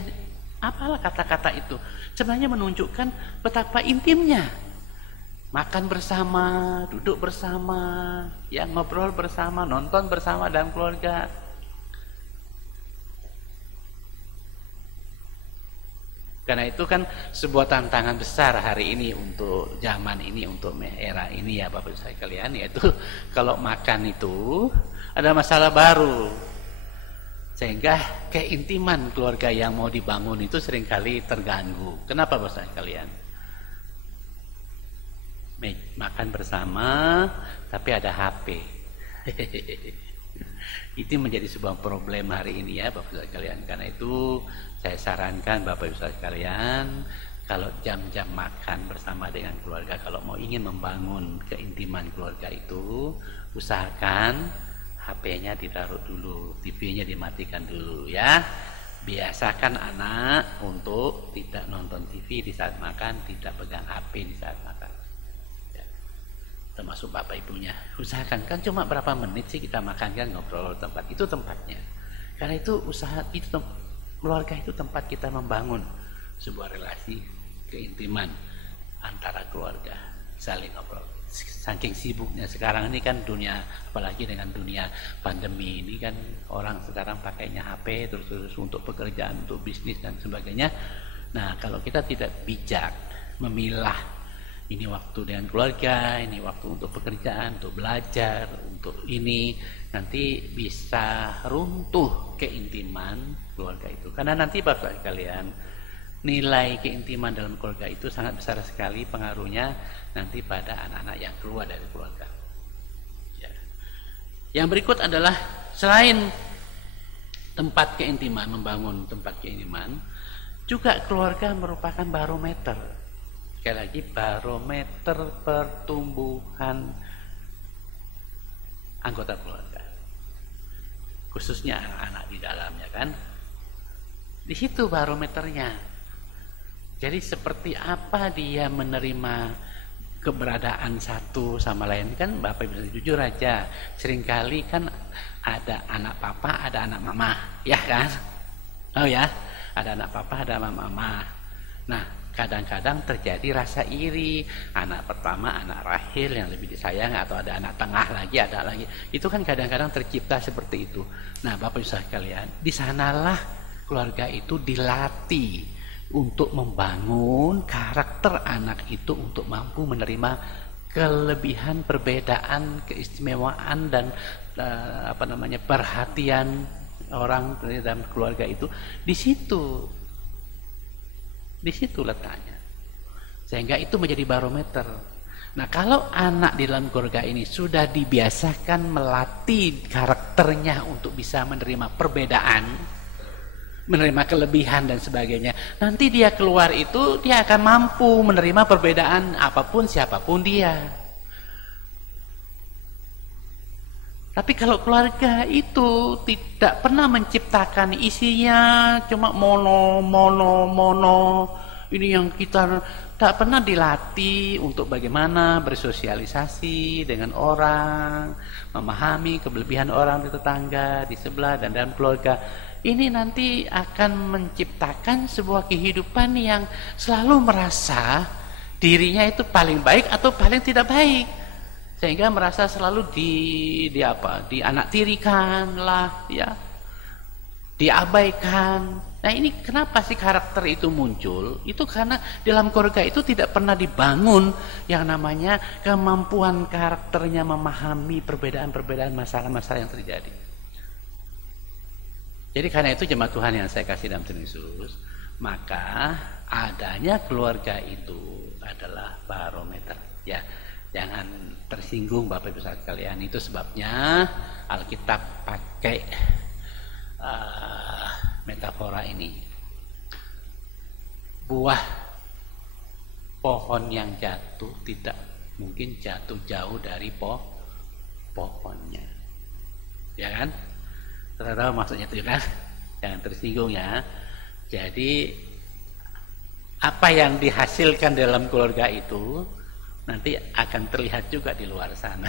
apalah kata-kata itu sebenarnya menunjukkan betapa intimnya. Makan bersama, duduk bersama, ya, ngobrol bersama, nonton bersama dalam keluarga. Karena itu kan sebuah tantangan besar hari ini untuk zaman ini, untuk era ini ya Bapak Ibu sekalian, yaitu kalau makan itu ada masalah baru. Sehingga keintiman keluarga yang mau dibangun itu seringkali terganggu. Kenapa Bapak sekalian? Makan bersama tapi ada HP. Itu menjadi sebuah problem hari ini ya Bapak Ibu sekalian. Karena itu saya sarankan Bapak Ibu sekalian, kalau jam-jam makan bersama dengan keluarga, kalau mau ingin membangun keintiman keluarga itu, usahakan HP-nya ditaruh dulu, TV-nya dimatikan dulu ya. Biasakan anak untuk tidak nonton TV di saat makan, tidak pegang HP di saat makan. Ya. Termasuk bapak ibunya, usahakan, kan cuma berapa menit sih kita makan kan, ngobrol tempat itu tempatnya. Karena itu usaha itu keluarga itu tempat kita membangun sebuah relasi keintiman antara keluarga, saling ngobrol. Saking sibuknya sekarang ini kan dunia, apalagi dengan dunia pandemi ini kan orang sekarang pakainya HP terus untuk pekerjaan, untuk bisnis dan sebagainya. Nah, kalau kita tidak bijak memilah ini waktu dengan keluarga, ini waktu untuk pekerjaan, untuk belajar, untuk ini, nanti bisa runtuh keintiman keluarga itu. Karena nanti Bapak sekalian, nilai keintiman dalam keluarga itu sangat besar sekali pengaruhnya nanti pada anak-anak yang keluar dari keluarga. Ya. Yang berikut adalah selain tempat keintiman, membangun tempat keintiman, juga keluarga merupakan barometer. Sekali lagi, barometer pertumbuhan anggota keluarga, khususnya anak-anak di dalamnya kan. Di situ barometernya. Jadi seperti apa dia menerima keberadaan satu sama lain kan. Bapak bisa jujur aja, seringkali kan ada anak papa, ada anak mama, ya kan? Oh ya, ada anak papa, ada anak mama. Nah, kadang-kadang terjadi rasa iri, anak pertama, anak rahil yang lebih disayang, atau ada anak tengah lagi, ada lagi. Itu kan kadang-kadang tercipta seperti itu. Nah, Bapak Ibu sekalian, di sanalah keluarga itu dilatih untuk membangun karakter anak itu untuk mampu menerima kelebihan, perbedaan, keistimewaan dan perhatian orang dalam keluarga itu. Di situ letaknya. Sehingga itu menjadi barometer. Nah, kalau anak di dalam keluarga ini sudah dibiasakan melatih karakternya untuk bisa menerima perbedaan, menerima kelebihan dan sebagainya, nanti dia keluar itu dia akan mampu menerima perbedaan apapun siapapun dia. Tapi kalau keluarga itu tidak pernah menciptakan isinya cuma mono, ini yang kita tak pernah dilatih untuk bagaimana bersosialisasi dengan orang, memahami kelebihan orang di tetangga, di sebelah dan dalam keluarga. Ini nanti akan menciptakan sebuah kehidupan yang selalu merasa dirinya itu paling baik atau paling tidak baik, sehingga merasa selalu dianaktirikan lah, ya, diabaikan. Nah, ini kenapa sih karakter itu muncul? Itu karena dalam keluarga itu tidak pernah dibangun yang namanya kemampuan karakternya memahami perbedaan-perbedaan masalah-masalah yang terjadi. Jadi karena itu jemaat Tuhan yang saya kasih dalam Tuhan Yesus, maka adanya keluarga itu adalah barometer, ya. Jangan tersinggung Bapak Ibu sekalian, itu sebabnya Alkitab pakai metafora ini. Buah pohon yang jatuh tidak mungkin jatuh jauh dari pohonnya, ya kan? Tahu maksudnya itu kan? Jangan tersinggung ya. Jadi apa yang dihasilkan dalam keluarga itu nanti akan terlihat juga di luar sana.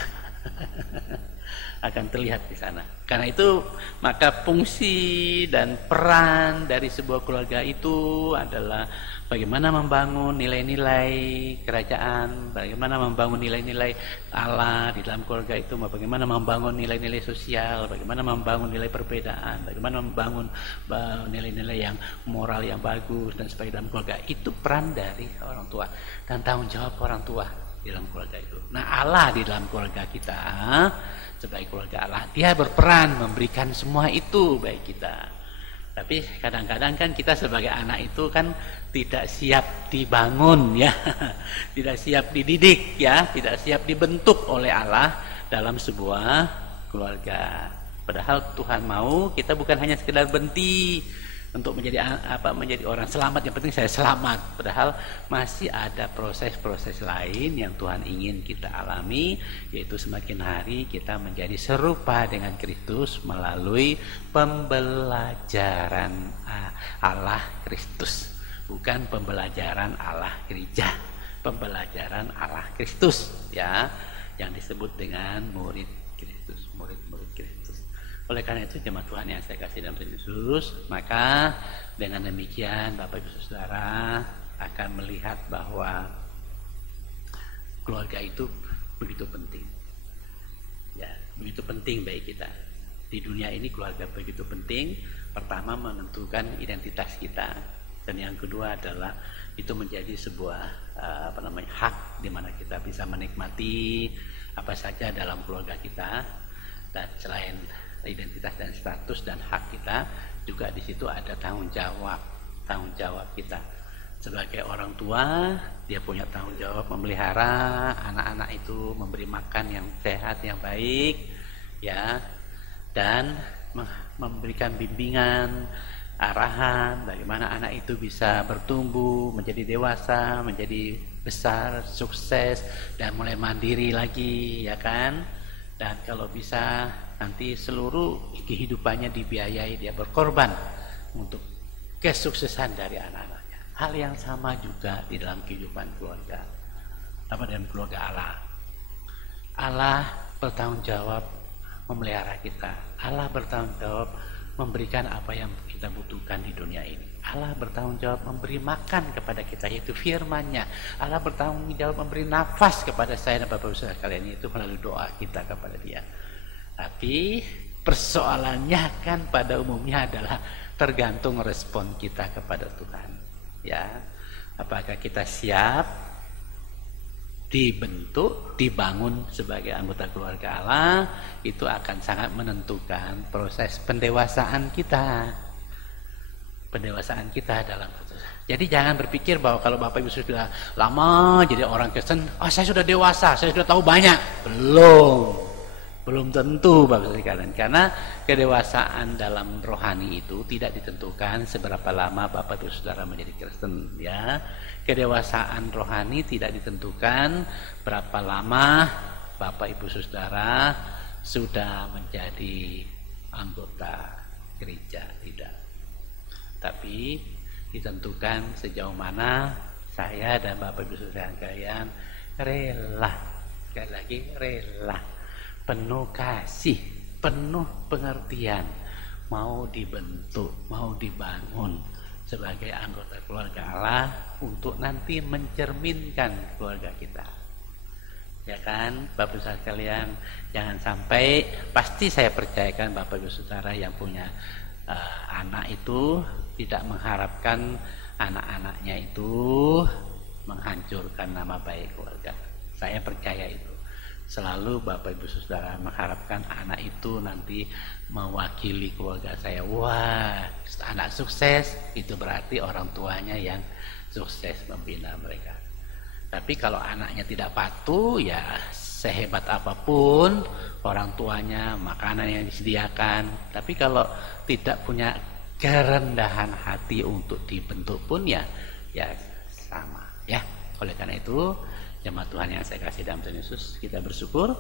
Akan terlihat di sana. Karena itu maka fungsi dan peran dari sebuah keluarga itu adalah bagaimana membangun nilai-nilai kerajaan, bagaimana membangun nilai-nilai Allah di dalam keluarga itu, bagaimana membangun nilai-nilai sosial, bagaimana membangun nilai perbedaan, bagaimana membangun nilai-nilai yang moral yang bagus dan sebagainya dalam keluarga. Itu peran dari orang tua dan tanggung jawab orang tua di dalam keluarga itu. Nah, Allah di dalam keluarga kita sebagai keluarga Allah, dia berperan memberikan semua itu bagi kita. Tapi kadang-kadang kan kita sebagai anak itu kan tidak siap dibangun, ya, tidak siap dididik, ya, tidak siap dibentuk oleh Allah dalam sebuah keluarga. Padahal Tuhan mau kita bukan hanya sekedar berhenti untuk menjadi orang selamat, yang penting saya selamat. Padahal masih ada proses-proses lain yang Tuhan ingin kita alami, yaitu semakin hari kita menjadi serupa dengan Kristus melalui pembelajaran Allah Kristus, bukan pembelajaran Allah gereja, pembelajaran Allah Kristus, ya, yang disebut dengan murid Kristus, murid-murid Kristus. Oleh karena itu jemaat Tuhan yang saya kasih dalam Tuhan Yesus, maka dengan demikian Bapak Ibu Saudara akan melihat bahwa keluarga itu begitu penting, ya, begitu penting bagi kita. Di dunia ini keluarga begitu penting. Pertama, menentukan identitas kita, dan yang kedua adalah itu menjadi sebuah hak di mana kita bisa menikmati apa saja dalam keluarga kita. Dan selain identitas dan status dan hak kita, juga di situ ada tanggung jawab kita sebagai orang tua. Dia punya tanggung jawab memelihara anak-anak itu, memberi makan yang sehat, yang baik, ya, dan memberikan bimbingan, arahan bagaimana anak itu bisa bertumbuh menjadi dewasa, menjadi besar, sukses, dan mulai mandiri lagi, ya kan? Dan kalau bisa nanti seluruh kehidupannya dibiayai, dia berkorban untuk kesuksesan dari anak-anaknya. Hal yang sama juga di dalam kehidupan keluarga, dalam keluarga Allah. Allah bertanggung jawab memelihara kita. Allah bertanggung jawab memberikan apa yang kita butuhkan di dunia ini. Allah bertanggung jawab memberi makan kepada kita, yaitu firman-Nya. Allah bertanggung jawab memberi nafas kepada saya dan Bapak Ibu sekalian, itu melalui doa kita kepada Dia. Tapi persoalannya kan pada umumnya adalah tergantung respon kita kepada Tuhan, ya. Apakah kita siap dibentuk, dibangun sebagai anggota keluarga Allah? Itu akan sangat menentukan proses pendewasaan kita. pendewasaan kita dalam Kristus. Jadi jangan berpikir bahwa kalau Bapak Ibu sudah lama jadi orang Kristen, saya sudah dewasa, saya sudah tahu banyak. Belum tentu Bapak sekalian, karena kedewasaan dalam rohani itu tidak ditentukan seberapa lama Bapak Ibu Saudara menjadi Kristen, ya. Kedewasaan rohani tidak ditentukan berapa lama Bapak Ibu Saudara sudah menjadi anggota gereja, tidak. Tapi ditentukan sejauh mana saya dan Bapak Ibu Saudara kalian rela, sekali lagi rela, penuh kasih, penuh pengertian, mau dibentuk, mau dibangun sebagai anggota keluarga Allah untuk nanti mencerminkan keluarga kita. Ya kan, Bapak Ibu Saudara kalian, jangan sampai, pasti saya percayakan Bapak Ibu Saudara yang punya anak itu tidak mengharapkan anak-anaknya itu menghancurkan nama baik keluarga. Saya percaya itu. Selalu Bapak Ibu Saudara mengharapkan anak itu nanti mewakili keluarga saya. Wah, anak sukses, itu berarti orang tuanya yang sukses membina mereka. Tapi kalau anaknya tidak patuh, ya sehebat apapun orang tuanya, makanan yang disediakan, tapi kalau tidak punya kerendahan hati untuk dibentuk pun ya sama, ya. Oleh karena itu, jemaat Tuhan yang saya kasih dalam Tuhan Yesus, kita bersyukur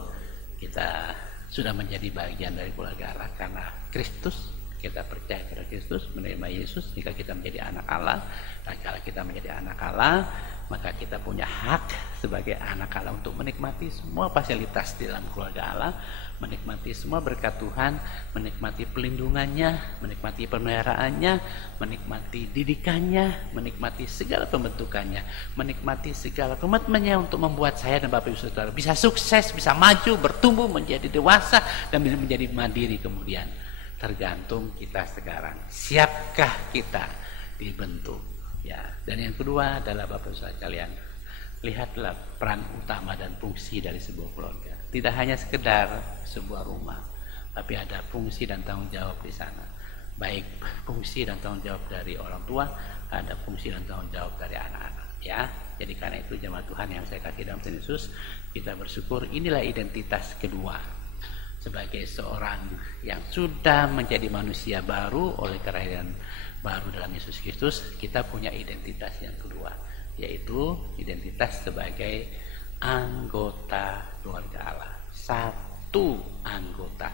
kita sudah menjadi bagian dari keluarga Allah karena Kristus. Kita percaya kepada Kristus, menerima Yesus, jika kita menjadi anak Allah. Dan kalau kita menjadi anak Allah, maka kita punya hak sebagai anak Allah untuk menikmati semua fasilitas di dalam keluarga Allah, menikmati semua berkat Tuhan, menikmati pelindungannya, menikmati pemeliharaannya, menikmati didikannya, menikmati segala pembentukannya, menikmati segala komitmennya untuk membuat saya dan Bapak Ibu Saudara bisa sukses, bisa maju, bertumbuh, menjadi dewasa, dan bisa menjadi mandiri kemudian. Tergantung kita sekarang, siapkah kita dibentuk, ya. Dan yang kedua adalah Bapak Ibu Saudara kalian, lihatlah peran utama dan fungsi dari sebuah keluarga. Tidak hanya sekedar sebuah rumah, tapi ada fungsi dan tanggung jawab di sana. Baik fungsi dan tanggung jawab dari orang tua, ada fungsi dan tanggung jawab dari anak-anak, ya. Jadi karena itu jemaat Tuhan yang saya kasih dalam Tuhan Yesus, kita bersyukur inilah identitas kedua. Sebagai seorang yang sudah menjadi manusia baru oleh kelahiran baru dalam Yesus Kristus, kita punya identitas yang kedua, yaitu identitas sebagai anggota keluarga Allah. Satu anggota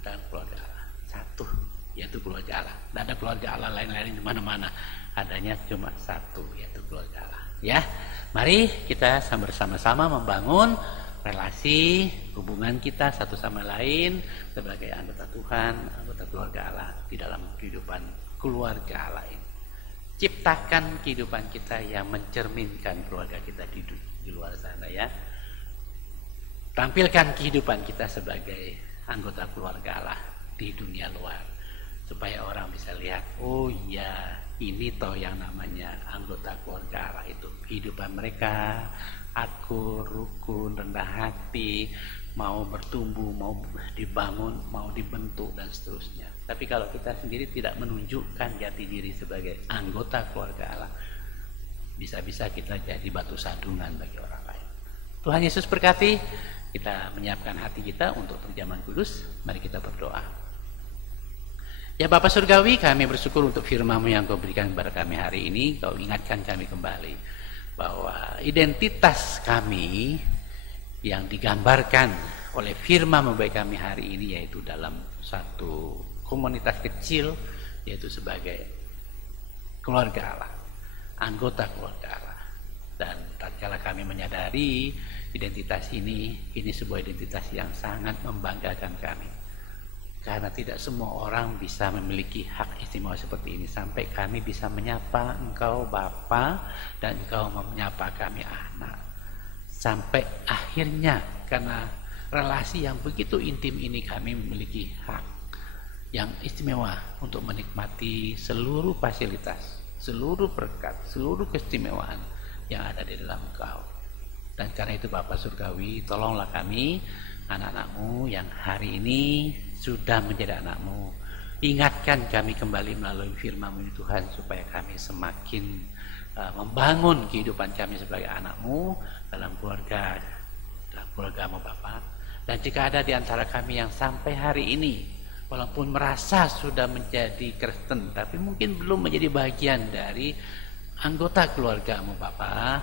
dalam keluarga Allah. Satu, yaitu keluarga Allah. Tidak ada keluarga Allah lain-lain di mana-mana. Adanya cuma satu, yaitu keluarga Allah. Ya, mari kita bersama-sama membangun relasi hubungan kita satu sama lain sebagai anggota Tuhan, anggota keluarga Allah di dalam kehidupan keluarga Allah ini. Ciptakan kehidupan kita yang mencerminkan keluarga kita di luar sana, ya. Tampilkan kehidupan kita sebagai anggota keluarga Allah di dunia luar, supaya orang bisa lihat, oh iya, ini toh yang namanya anggota keluarga Allah itu. Kehidupan mereka akur, rukun, rendah hati, mau bertumbuh, mau dibangun, mau dibentuk, dan seterusnya. Tapi kalau kita sendiri tidak menunjukkan jati diri sebagai anggota keluarga Allah, bisa-bisa kita jadi batu sandungan bagi orang lain. Tuhan Yesus berkati, kita menyiapkan hati kita untuk perjamuan kudus. Mari kita berdoa. Ya Bapa Surgawi, kami bersyukur untuk firman-Mu yang Kau berikan kepada kami hari ini. Kau ingatkan kami kembali bahwa identitas kami yang digambarkan oleh firman-Mu bagi kami hari ini, yaitu dalam satu komunitas kecil, yaitu sebagai keluarga Allah, anggota keluarga Allah. Dan tatkala kami menyadari identitas ini sebuah identitas yang sangat membanggakan kami, karena tidak semua orang bisa memiliki hak istimewa seperti ini, sampai kami bisa menyapa Engkau Bapa dan Engkau menyapa kami anak. Sampai akhirnya karena relasi yang begitu intim ini, kami memiliki hak yang istimewa untuk menikmati seluruh fasilitas, seluruh berkat, seluruh keistimewaan yang ada di dalam Engkau. Dan karena itu Bapa Surgawi, tolonglah kami, anak-anak-Mu yang hari ini sudah menjadi anak-Mu, Ingatkan kami kembali melalui firman-Mu ini Tuhan, supaya kami semakin membangun kehidupan kami sebagai anak-Mu dalam keluarga-Mu Bapa. Dan jika ada di antara kami yang sampai hari ini walaupun merasa sudah menjadi Kristen, tapi mungkin belum menjadi bagian dari anggota keluarga-Mu Bapa,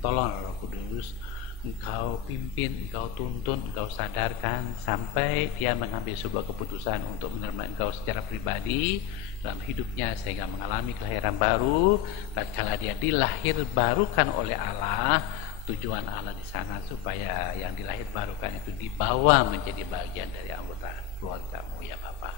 tolong Roh Kudus, Engkau pimpin, Engkau tuntun, Engkau sadarkan sampai dia mengambil sebuah keputusan untuk menerima Engkau secara pribadi dalam hidupnya, sehingga mengalami kelahiran baru. Dan kala dia dilahir barukan oleh Allah, tujuan Allah di sana supaya yang dilahir barukan itu dibawa menjadi bagian dari anggota keluarga-Mu ya Bapa.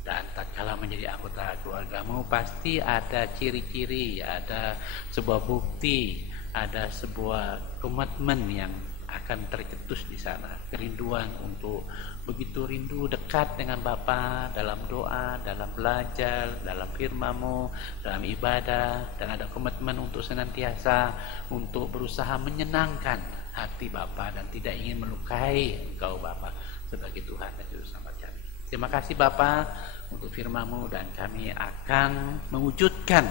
Dan tatkala menjadi anggota keluarga-Mu pasti ada ciri-ciri, ada sebuah bukti, ada sebuah komitmen yang akan tercetus di sana. Kerinduan untuk begitu rindu dekat dengan Bapa dalam doa, dalam belajar, dalam firman-Mu, dalam ibadah, dan ada komitmen untuk senantiasa untuk berusaha menyenangkan hati Bapa dan tidak ingin melukai Engkau Bapa sebagai Tuhan dan Juru Selamat kami. Terima kasih Bapa untuk firman-Mu, dan kami akan mewujudkan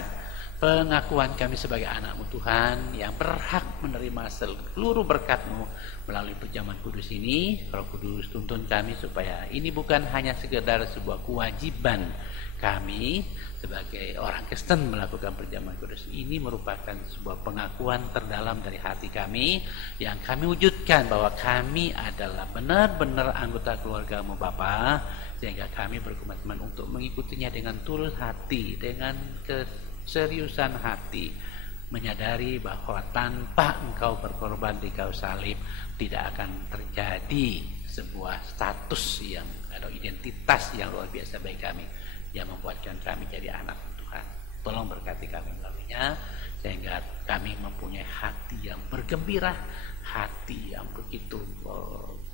pengakuan kami sebagai anak-Mu Tuhan yang berhak menerima seluruh berkat-Mu melalui perjamuan kudus ini. Roh Kudus, tuntun kami supaya ini bukan hanya sekedar sebuah kewajiban kami sebagai orang Kristen melakukan perjamuan kudus. Ini merupakan sebuah pengakuan terdalam dari hati kami yang kami wujudkan bahwa kami adalah benar-benar anggota keluarga-Mu Bapa, sehingga kami berkomitmen untuk mengikutinya dengan tulus hati, dengan seriusan hati, menyadari bahwa tanpa Engkau berkorban di kayu salib tidak akan terjadi sebuah status yang atau identitas yang luar biasa bagi kami yang membuatkan kami jadi anak Tuhan. Tolong berkati kami melaluinya, sehingga kami mempunyai hati yang bergembira, hati yang begitu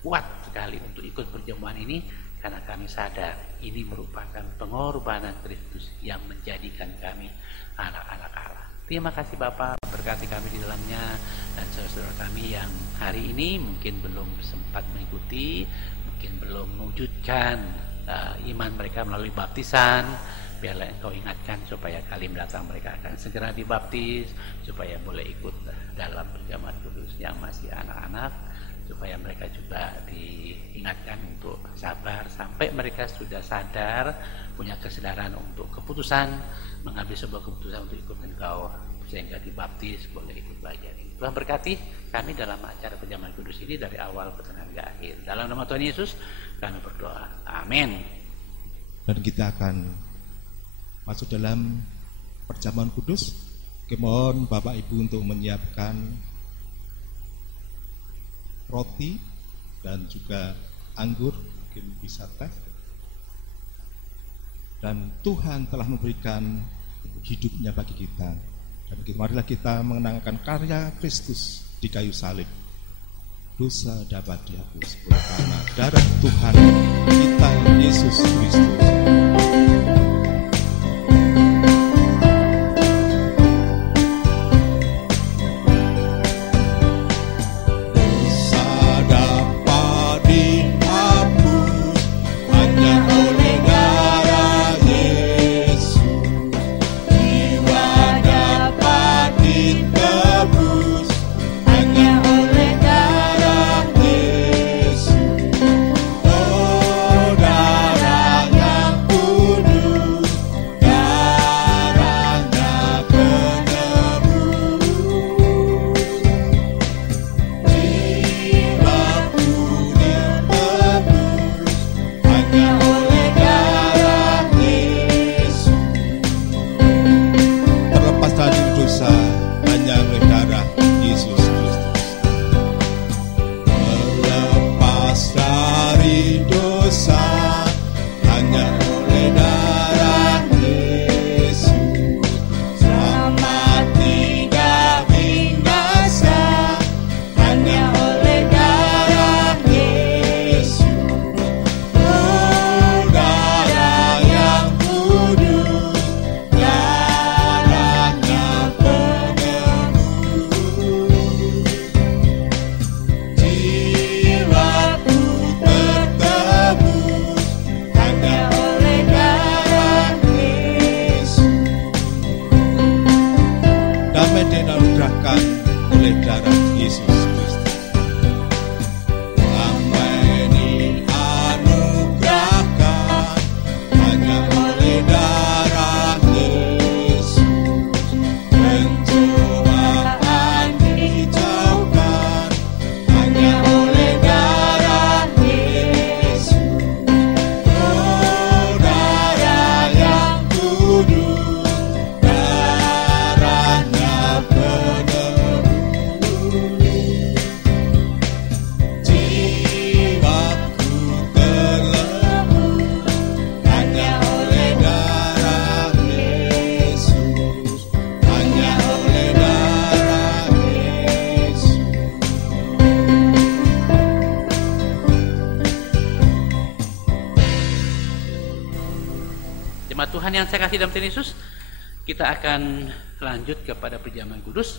kuat sekali untuk ikut perjamuan ini, karena kami sadar ini merupakan pengorbanan Kristus yang menjadikan kami anak-anak Allah. Terima kasih Bapak, berkati kami di dalamnya, dan saudara-saudara kami yang hari ini mungkin belum sempat mengikuti, mungkin belum mewujudkan iman mereka melalui baptisan. Biarlah Engkau ingatkan supaya kali mendatang mereka akan segera dibaptis, supaya boleh ikut dalam perjamuan kudus. Yang masih anak-anak, supaya mereka juga diingatkan untuk sabar sampai mereka sudah sadar, punya kesadaran untuk keputusan, mengambil sebuah keputusan untuk ikut Engkau, sehingga dibaptis, boleh ikut bagian ini. Tuhan berkati kami dalam acara perjamuan kudus ini dari awal ke tengah hingga akhir. Dalam nama Tuhan Yesus kami berdoa. Amin. Dan kita akan masuk dalam perjamuan kudus. Mohon Bapak Ibu untuk menyiapkan roti dan juga anggur, mungkin bisa teh. Dan Tuhan telah memberikan hidupnya bagi kita. Dan marilah kita mengenangkan karya Kristus di kayu salib. Dosa dapat dihapus karena darah Tuhan kita Yesus Kristus. Darah yang Jemaat Tuhan yang saya kasih dalam Tuhan Yesus, kita akan lanjut kepada perjamuan kudus.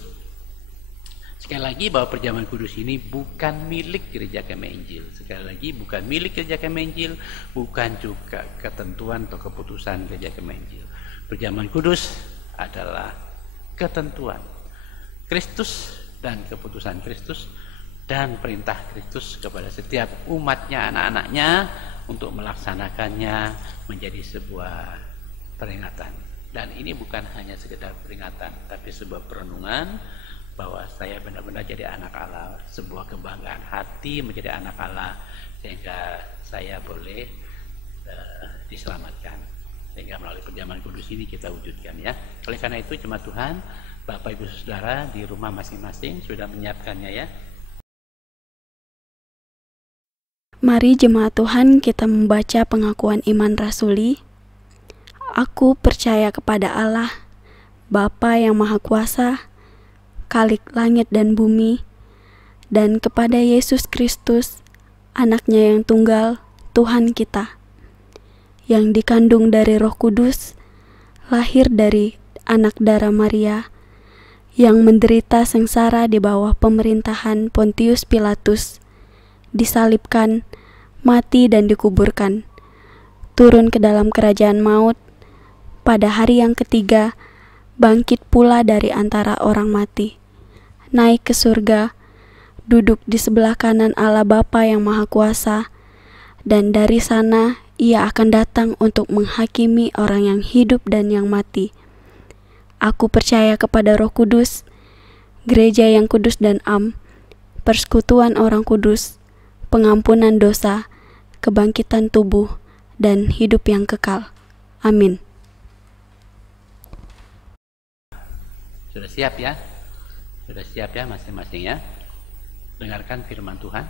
Sekali lagi bahwa perjamuan kudus ini bukan milik Gereja Kemah Injil. Sekali lagi bukan milik Gereja Kemah Injil, bukan juga ketentuan atau keputusan Gereja Kemah Injil. Perjamuan kudus adalah ketentuan Kristus dan keputusan Kristus dan perintah Kristus kepada setiap umatnya, anak-anaknya untuk melaksanakannya menjadi sebuah peringatan. Dan ini bukan hanya sekedar peringatan, tapi sebuah perenungan bahwa saya benar-benar jadi anak Allah, sebuah kebanggaan hati menjadi anak Allah, sehingga saya boleh diselamatkan. Sehingga melalui perjamuan kudus ini kita wujudkan ya. Oleh karena itu jemaat Tuhan, Bapak Ibu Saudara di rumah masing-masing sudah menyiapkannya ya. Mari jemaat Tuhan kita membaca pengakuan iman rasuli. Aku percaya kepada Allah, Bapa yang Maha Kuasa, Khalik langit dan bumi, dan kepada Yesus Kristus, anaknya yang tunggal, Tuhan kita, yang dikandung dari Roh Kudus, lahir dari anak darah Maria, yang menderita sengsara di bawah pemerintahan Pontius Pilatus, disalibkan, mati dan dikuburkan, turun ke dalam kerajaan maut, pada hari yang ketiga, bangkit pula dari antara orang mati, naik ke surga, duduk di sebelah kanan Allah Bapa yang Maha Kuasa, dan dari sana Ia akan datang untuk menghakimi orang yang hidup dan yang mati. Aku percaya kepada Roh Kudus, gereja yang kudus dan am, persekutuan orang kudus, pengampunan dosa, kebangkitan tubuh, dan hidup yang kekal. Amin. Sudah siap ya? Sudah siap ya masing-masing ya? Dengarkan firman Tuhan.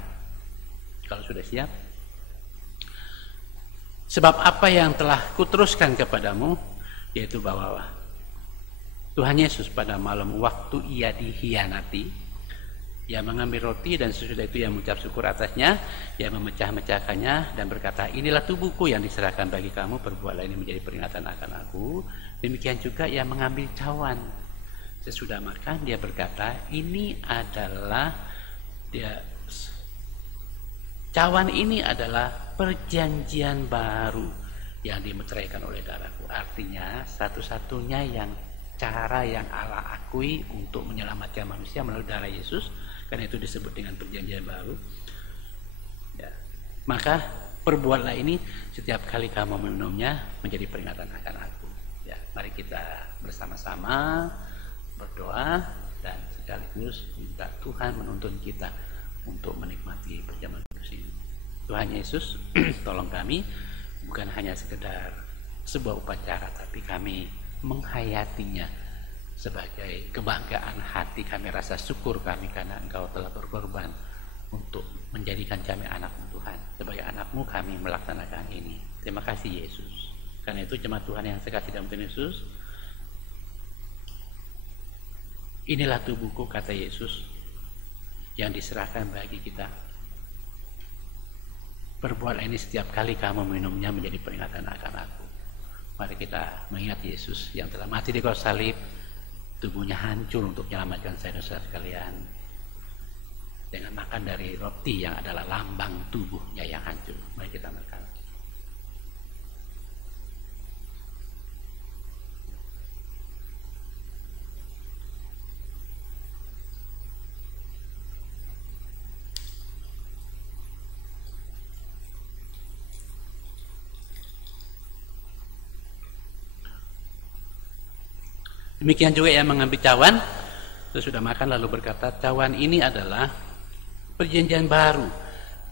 Kalau sudah siap. Sebab apa yang telah kuteruskan kepadamu, yaitu bahwa Tuhan Yesus pada malam waktu Ia dihianati, Ia mengambil roti dan sesudah itu Ia mengucap syukur atasnya, Ia memecah-mecahkannya dan berkata, inilah tubuhku yang diserahkan bagi kamu, perbuatlah ini menjadi peringatan akan aku. Demikian juga Ia mengambil cawan. Sesudah makan dia berkata, ini adalah cawan ini adalah perjanjian baru yang dimeteraikan oleh darahku. Artinya satu-satunya cara yang Allah akui untuk menyelamatkan manusia melalui darah Yesus, karena itu disebut dengan perjanjian baru ya. Maka perbuatlah ini setiap kali kamu meminumnya menjadi peringatan akan aku ya. Mari kita bersama-sama berdoa dan sekaligus minta Tuhan menuntun kita untuk menikmati perjamuan kudus ini. Tuhan Yesus, tolong kami bukan hanya sekedar sebuah upacara, tapi kami menghayatinya sebagai kebanggaan hati kami, rasa syukur kami karena Engkau telah berkorban untuk menjadikan kami anak-Mu Tuhan. Sebagai anak-Mu kami melaksanakan ini. Terima kasih Yesus. Karena itu jemaat Tuhan yang saya kasih dalam Tuhan Yesus, inilah tubuhku, kata Yesus, yang diserahkan bagi kita. Perbuatlah ini setiap kali kamu minumnya menjadi peringatan akan aku. Mari kita mengingat Yesus yang telah mati di kayu salib, tubuhnya hancur untuk menyelamatkan saya dan saudara sekalian. Dengan makan dari roti yang adalah lambang tubuhnya yang hancur. Mari kita makan. Demikian juga yang mengambil cawan, sesudah makan lalu berkata, cawan ini adalah perjanjian baru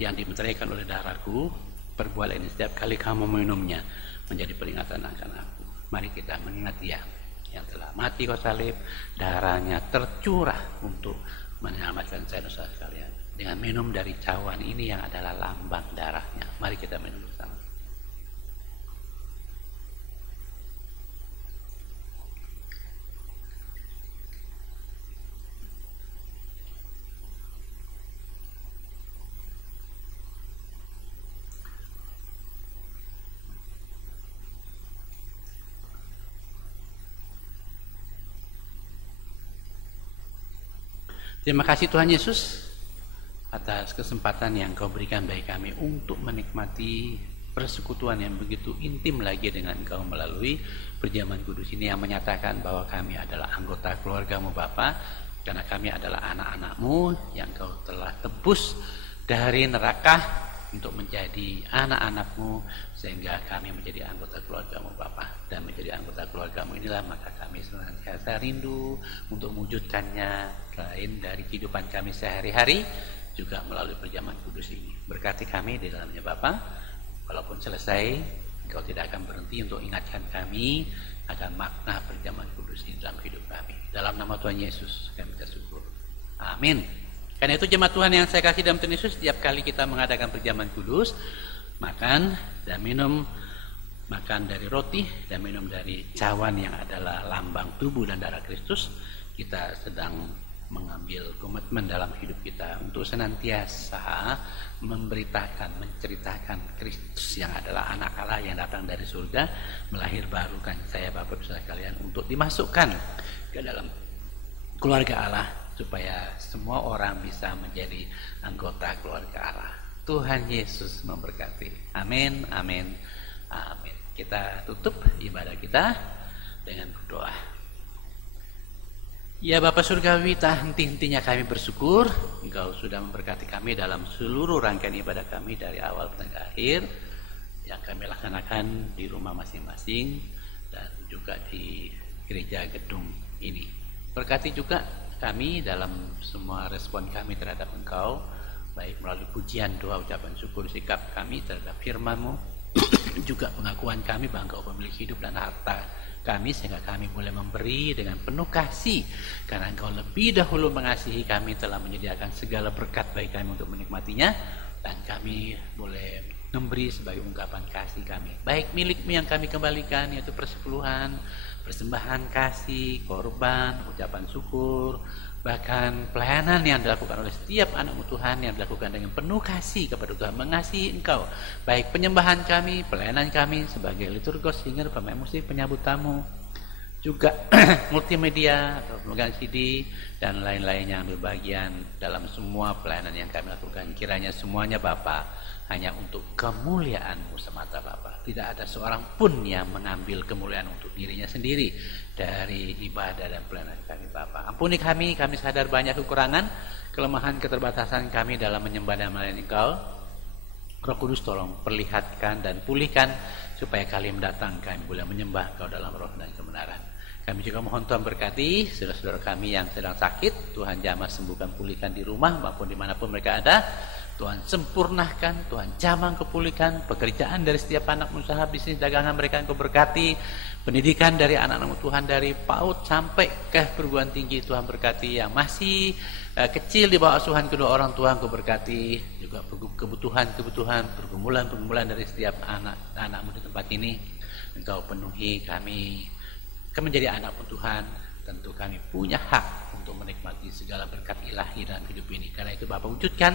yang dimeteraikan oleh darahku, perbuatlah ini setiap kali kamu minumnya menjadi peringatan akan aku. Mari kita mengingat Dia yang telah mati kayu salib, darahnya tercurah untuk menyelamatkan saya dan saudara sekalian. Dengan minum dari cawan ini yang adalah lambang darahnya, mari kita minum bersama. Terima kasih Tuhan Yesus atas kesempatan yang Kau berikan bagi kami untuk menikmati persekutuan yang begitu intim lagi dengan Kau melalui perjamuan kudus ini yang menyatakan bahwa kami adalah anggota keluarga-Mu Bapa, karena kami adalah anak-anak-Mu yang Kau telah tebus dari neraka untuk menjadi anak-anak-Mu, sehingga kami menjadi anggota keluarga-Mu Bapa. Dan menjadi anggota keluarga-Mu inilah maka kami senantiasa rindu untuk mewujudkannya selain dari kehidupan kami sehari-hari, juga melalui perjamuan kudus ini. Berkati kami di dalamnya Bapa. Walaupun selesai, Engkau tidak akan berhenti untuk ingatkan kami akan makna perjamuan kudus ini dalam hidup kami. Dalam nama Tuhan Yesus kami bersyukur. Amin. Karena itu jemaat Tuhan yang saya kasih dalam Tuhan Yesus, setiap kali kita mengadakan perjamuan kudus, makan dan minum, makan dari roti dan minum dari cawan yang adalah lambang tubuh dan darah Kristus, kita sedang mengambil komitmen dalam hidup kita untuk senantiasa memberitakan, menceritakan Kristus yang adalah anak Allah yang datang dari surga, melahir barukan saya Bapak Ibu sekalian untuk dimasukkan ke dalam keluarga Allah, supaya semua orang bisa menjadi anggota keluarga Allah. Tuhan Yesus memberkati. Amin, amin, amin. Kita tutup ibadah kita dengan berdoa. Ya Bapa Surgawi, tak henti-hentinya kami bersyukur Engkau sudah memberkati kami dalam seluruh rangkaian ibadah kami dari awal sampai akhir yang kami laksanakan di rumah masing-masing dan juga di gereja gedung ini. Berkati juga kami dalam semua respon kami terhadap Engkau, baik melalui pujian, doa, ucapan syukur, sikap kami terhadap firman-Mu, juga pengakuan kami bahwa Engkau pemilik hidup dan harta kami, sehingga kami boleh memberi dengan penuh kasih karena Engkau lebih dahulu mengasihi kami, telah menyediakan segala berkat bagi kami untuk menikmatinya, dan kami boleh memberi sebagai ungkapan kasih kami, baik milik-Mu yang kami kembalikan, yaitu persepuluhan, persembahan kasih, korban, ucapan syukur, bahkan pelayanan yang dilakukan oleh setiap anak-Mu Tuhan yang dilakukan dengan penuh kasih kepada Tuhan, mengasihi Engkau, baik penyembahan kami, pelayanan kami sebagai liturgos, singer, pemain musik, penyambut tamu, juga multimedia atau pemegang CD dan lain-lainnya yang berbagian dalam semua pelayanan yang kami lakukan. Kiranya semuanya Bapa hanya untuk kemuliaan-Mu semata Bapa. Tidak ada seorang pun yang mengambil kemuliaan untuk dirinya sendiri dari ibadah dan pelayanan kami Bapa. Ampuni kami sadar banyak kekurangan, kelemahan, keterbatasan kami dalam menyembah dan melayani Engkau. Roh Kudus tolong perlihatkan dan pulihkan supaya kali mendatang kami boleh menyembah Engkau dalam roh dan kebenaran. Kami juga mohon Tuhan berkati saudara-saudara kami yang sedang sakit, Tuhan jamah sembuhkan, pulihkan di rumah maupun dimanapun mereka ada. Tuhan sempurnakan, Tuhan jamah kepulihkan, pekerjaan dari setiap anak usaha, bisnis, dagangan mereka Engkau berkati, pendidikan dari anak-anak Tuhan dari PAUD sampai ke perguruan tinggi Tuhan berkati, yang masih kecil di bawah asuhan kedua orang tua Engkau berkati, juga kebutuhan-kebutuhan, pergumulan-pergumulan dari setiap anak-anak-Mu di tempat ini Engkau penuhi. Kami menjadi anak Tuhan, tentu kami punya hak untuk menikmati segala berkat ilahi dalam hidup ini. Karena itu Bapa wujudkan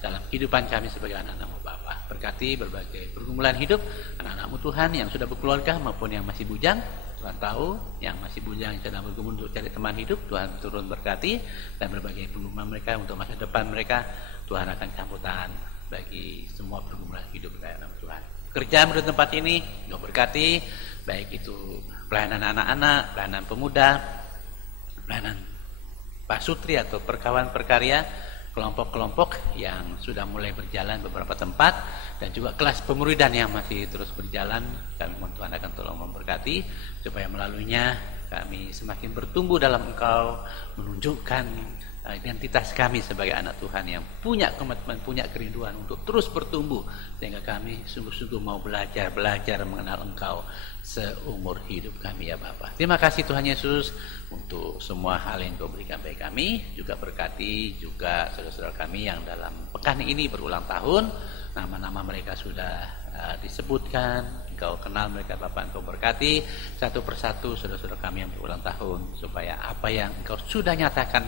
dalam kehidupan kami sebagai anak-anak-Mu Bapa. Berkati berbagai pergumulan hidup anak-anak-Mu Tuhan yang sudah berkeluarga maupun yang masih bujang. Tuhan tahu yang masih bujang yang sedang bergumul untuk cari teman hidup, Tuhan turun berkati, dan berbagai pergumulan mereka untuk masa depan mereka, Tuhan akan campur tangan bagi semua pergumulan hidup anak-anak Tuhan. Kerjaan di tempat ini Engkau berkati, baik itu pelayanan anak-anak, pelayanan pemuda, pelayanan pasutri atau perkawan perkarya, kelompok-kelompok yang sudah mulai berjalan beberapa tempat, dan juga kelas pemuridan yang masih terus berjalan. Kami mohon Tuhan akan tolong memberkati supaya melaluinya kami semakin bertumbuh dalam Engkau, menunjukkan identitas kami sebagai anak Tuhan yang punya komitmen, punya kerinduan untuk terus bertumbuh, sehingga kami sungguh-sungguh mau belajar mengenal Engkau seumur hidup kami ya Bapa. Terima kasih Tuhan Yesus untuk semua hal yang Kau berikan bagi kami. Juga berkati juga saudara-saudara kami yang dalam pekan ini berulang tahun, nama-nama mereka sudah disebutkan, Engkau kenal mereka Bapa. Engkau berkati satu persatu saudara-saudara kami yang berulang tahun, supaya apa yang Engkau sudah nyatakan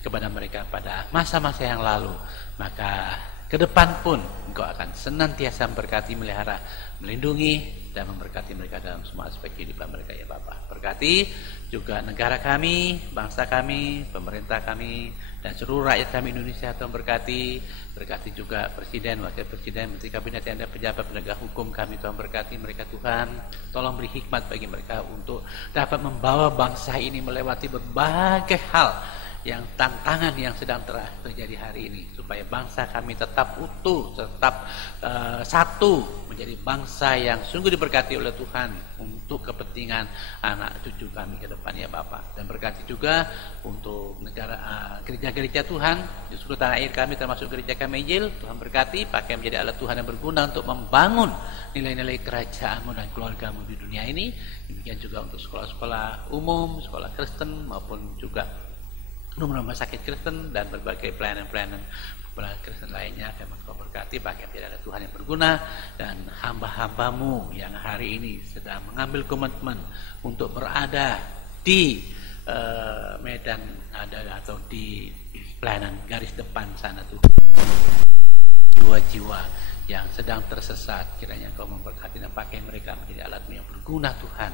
kepada mereka pada masa-masa yang lalu, maka ke depan pun Engkau akan senantiasa memberkati, melihara, melindungi, dan memberkati mereka dalam semua aspek kehidupan mereka ya Bapa. Berkati juga negara kami, bangsa kami, pemerintah kami, dan seluruh rakyat kami Indonesia. Tuhan berkati. Berkati juga Presiden, Wakil Presiden, Menteri Kabinet yang ada, pejabat penegak hukum kami. Tuhan berkati mereka Tuhan. Tolong beri hikmat bagi mereka untuk dapat membawa bangsa ini melewati berbagai hal yang tantangan yang sedang terjadi hari ini, supaya bangsa kami tetap utuh, tetap satu, menjadi bangsa yang sungguh diberkati oleh Tuhan untuk kepentingan anak cucu kami ke depan ya Bapak. Dan berkati juga untuk negara, gereja-gereja Tuhan di seluruh tanah air kami, termasuk gereja kami Injil. Tuhan berkati, pakai menjadi alat Tuhan yang berguna untuk membangun nilai-nilai kerajaan-Mu dan keluarga-Mu di dunia ini. Demikian juga untuk sekolah-sekolah umum, sekolah Kristen, maupun juga rumah sakit Kristen dan berbagai pelayanan-pelayanan Kristen lainnya. Kau berkati, pakai ada Tuhan yang berguna, dan hamba-hamba-Mu yang hari ini sedang mengambil komitmen untuk berada di medan atau di pelayanan garis depan sana Tuhan. Jiwa-jiwa yang sedang tersesat, kiranya Kau memberkati dan pakai mereka menjadi alat-Mu yang berguna Tuhan,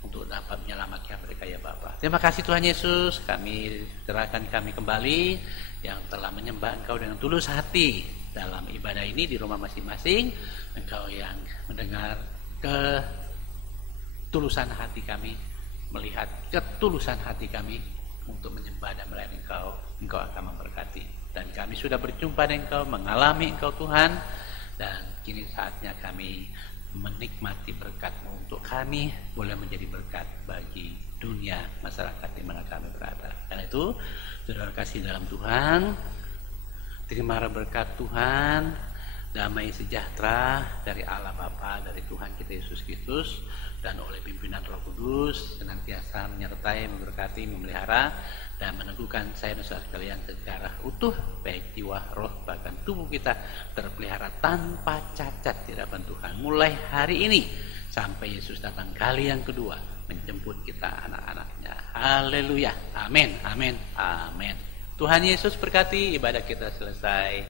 untuk dapat menyelamatkan mereka ya Bapa. Terima kasih Tuhan Yesus, kami serahkan kami kembali yang telah menyembah Engkau dengan tulus hati dalam ibadah ini di rumah masing-masing. Engkau yang mendengar ketulusan hati kami, melihat ketulusan hati kami untuk menyembah dan melayani Engkau. Engkau akan memberkati, dan kami sudah berjumpa dengan Engkau, mengalami Engkau Tuhan, dan kini saatnya kami menikmati berkat-Mu untuk kami boleh menjadi berkat bagi dunia, masyarakat di mana kami berada. Karena itu, saudara kasih dalam Tuhan, terima berkat Tuhan, damai sejahtera dari Allah Bapa, dari Tuhan kita Yesus Kristus, dan oleh pimpinan Roh Kudus senantiasa menyertai, memberkati, memelihara, dan meneguhkan saya dan saudara sekalian secara utuh, baik jiwa, roh, bahkan tubuh kita terpelihara tanpa cacat di hadapan Tuhan, mulai hari ini sampai Yesus datang kali yang kedua menjemput kita anak-anaknya. Haleluya, amin, amin, amin. Tuhan Yesus berkati. Ibadah kita selesai.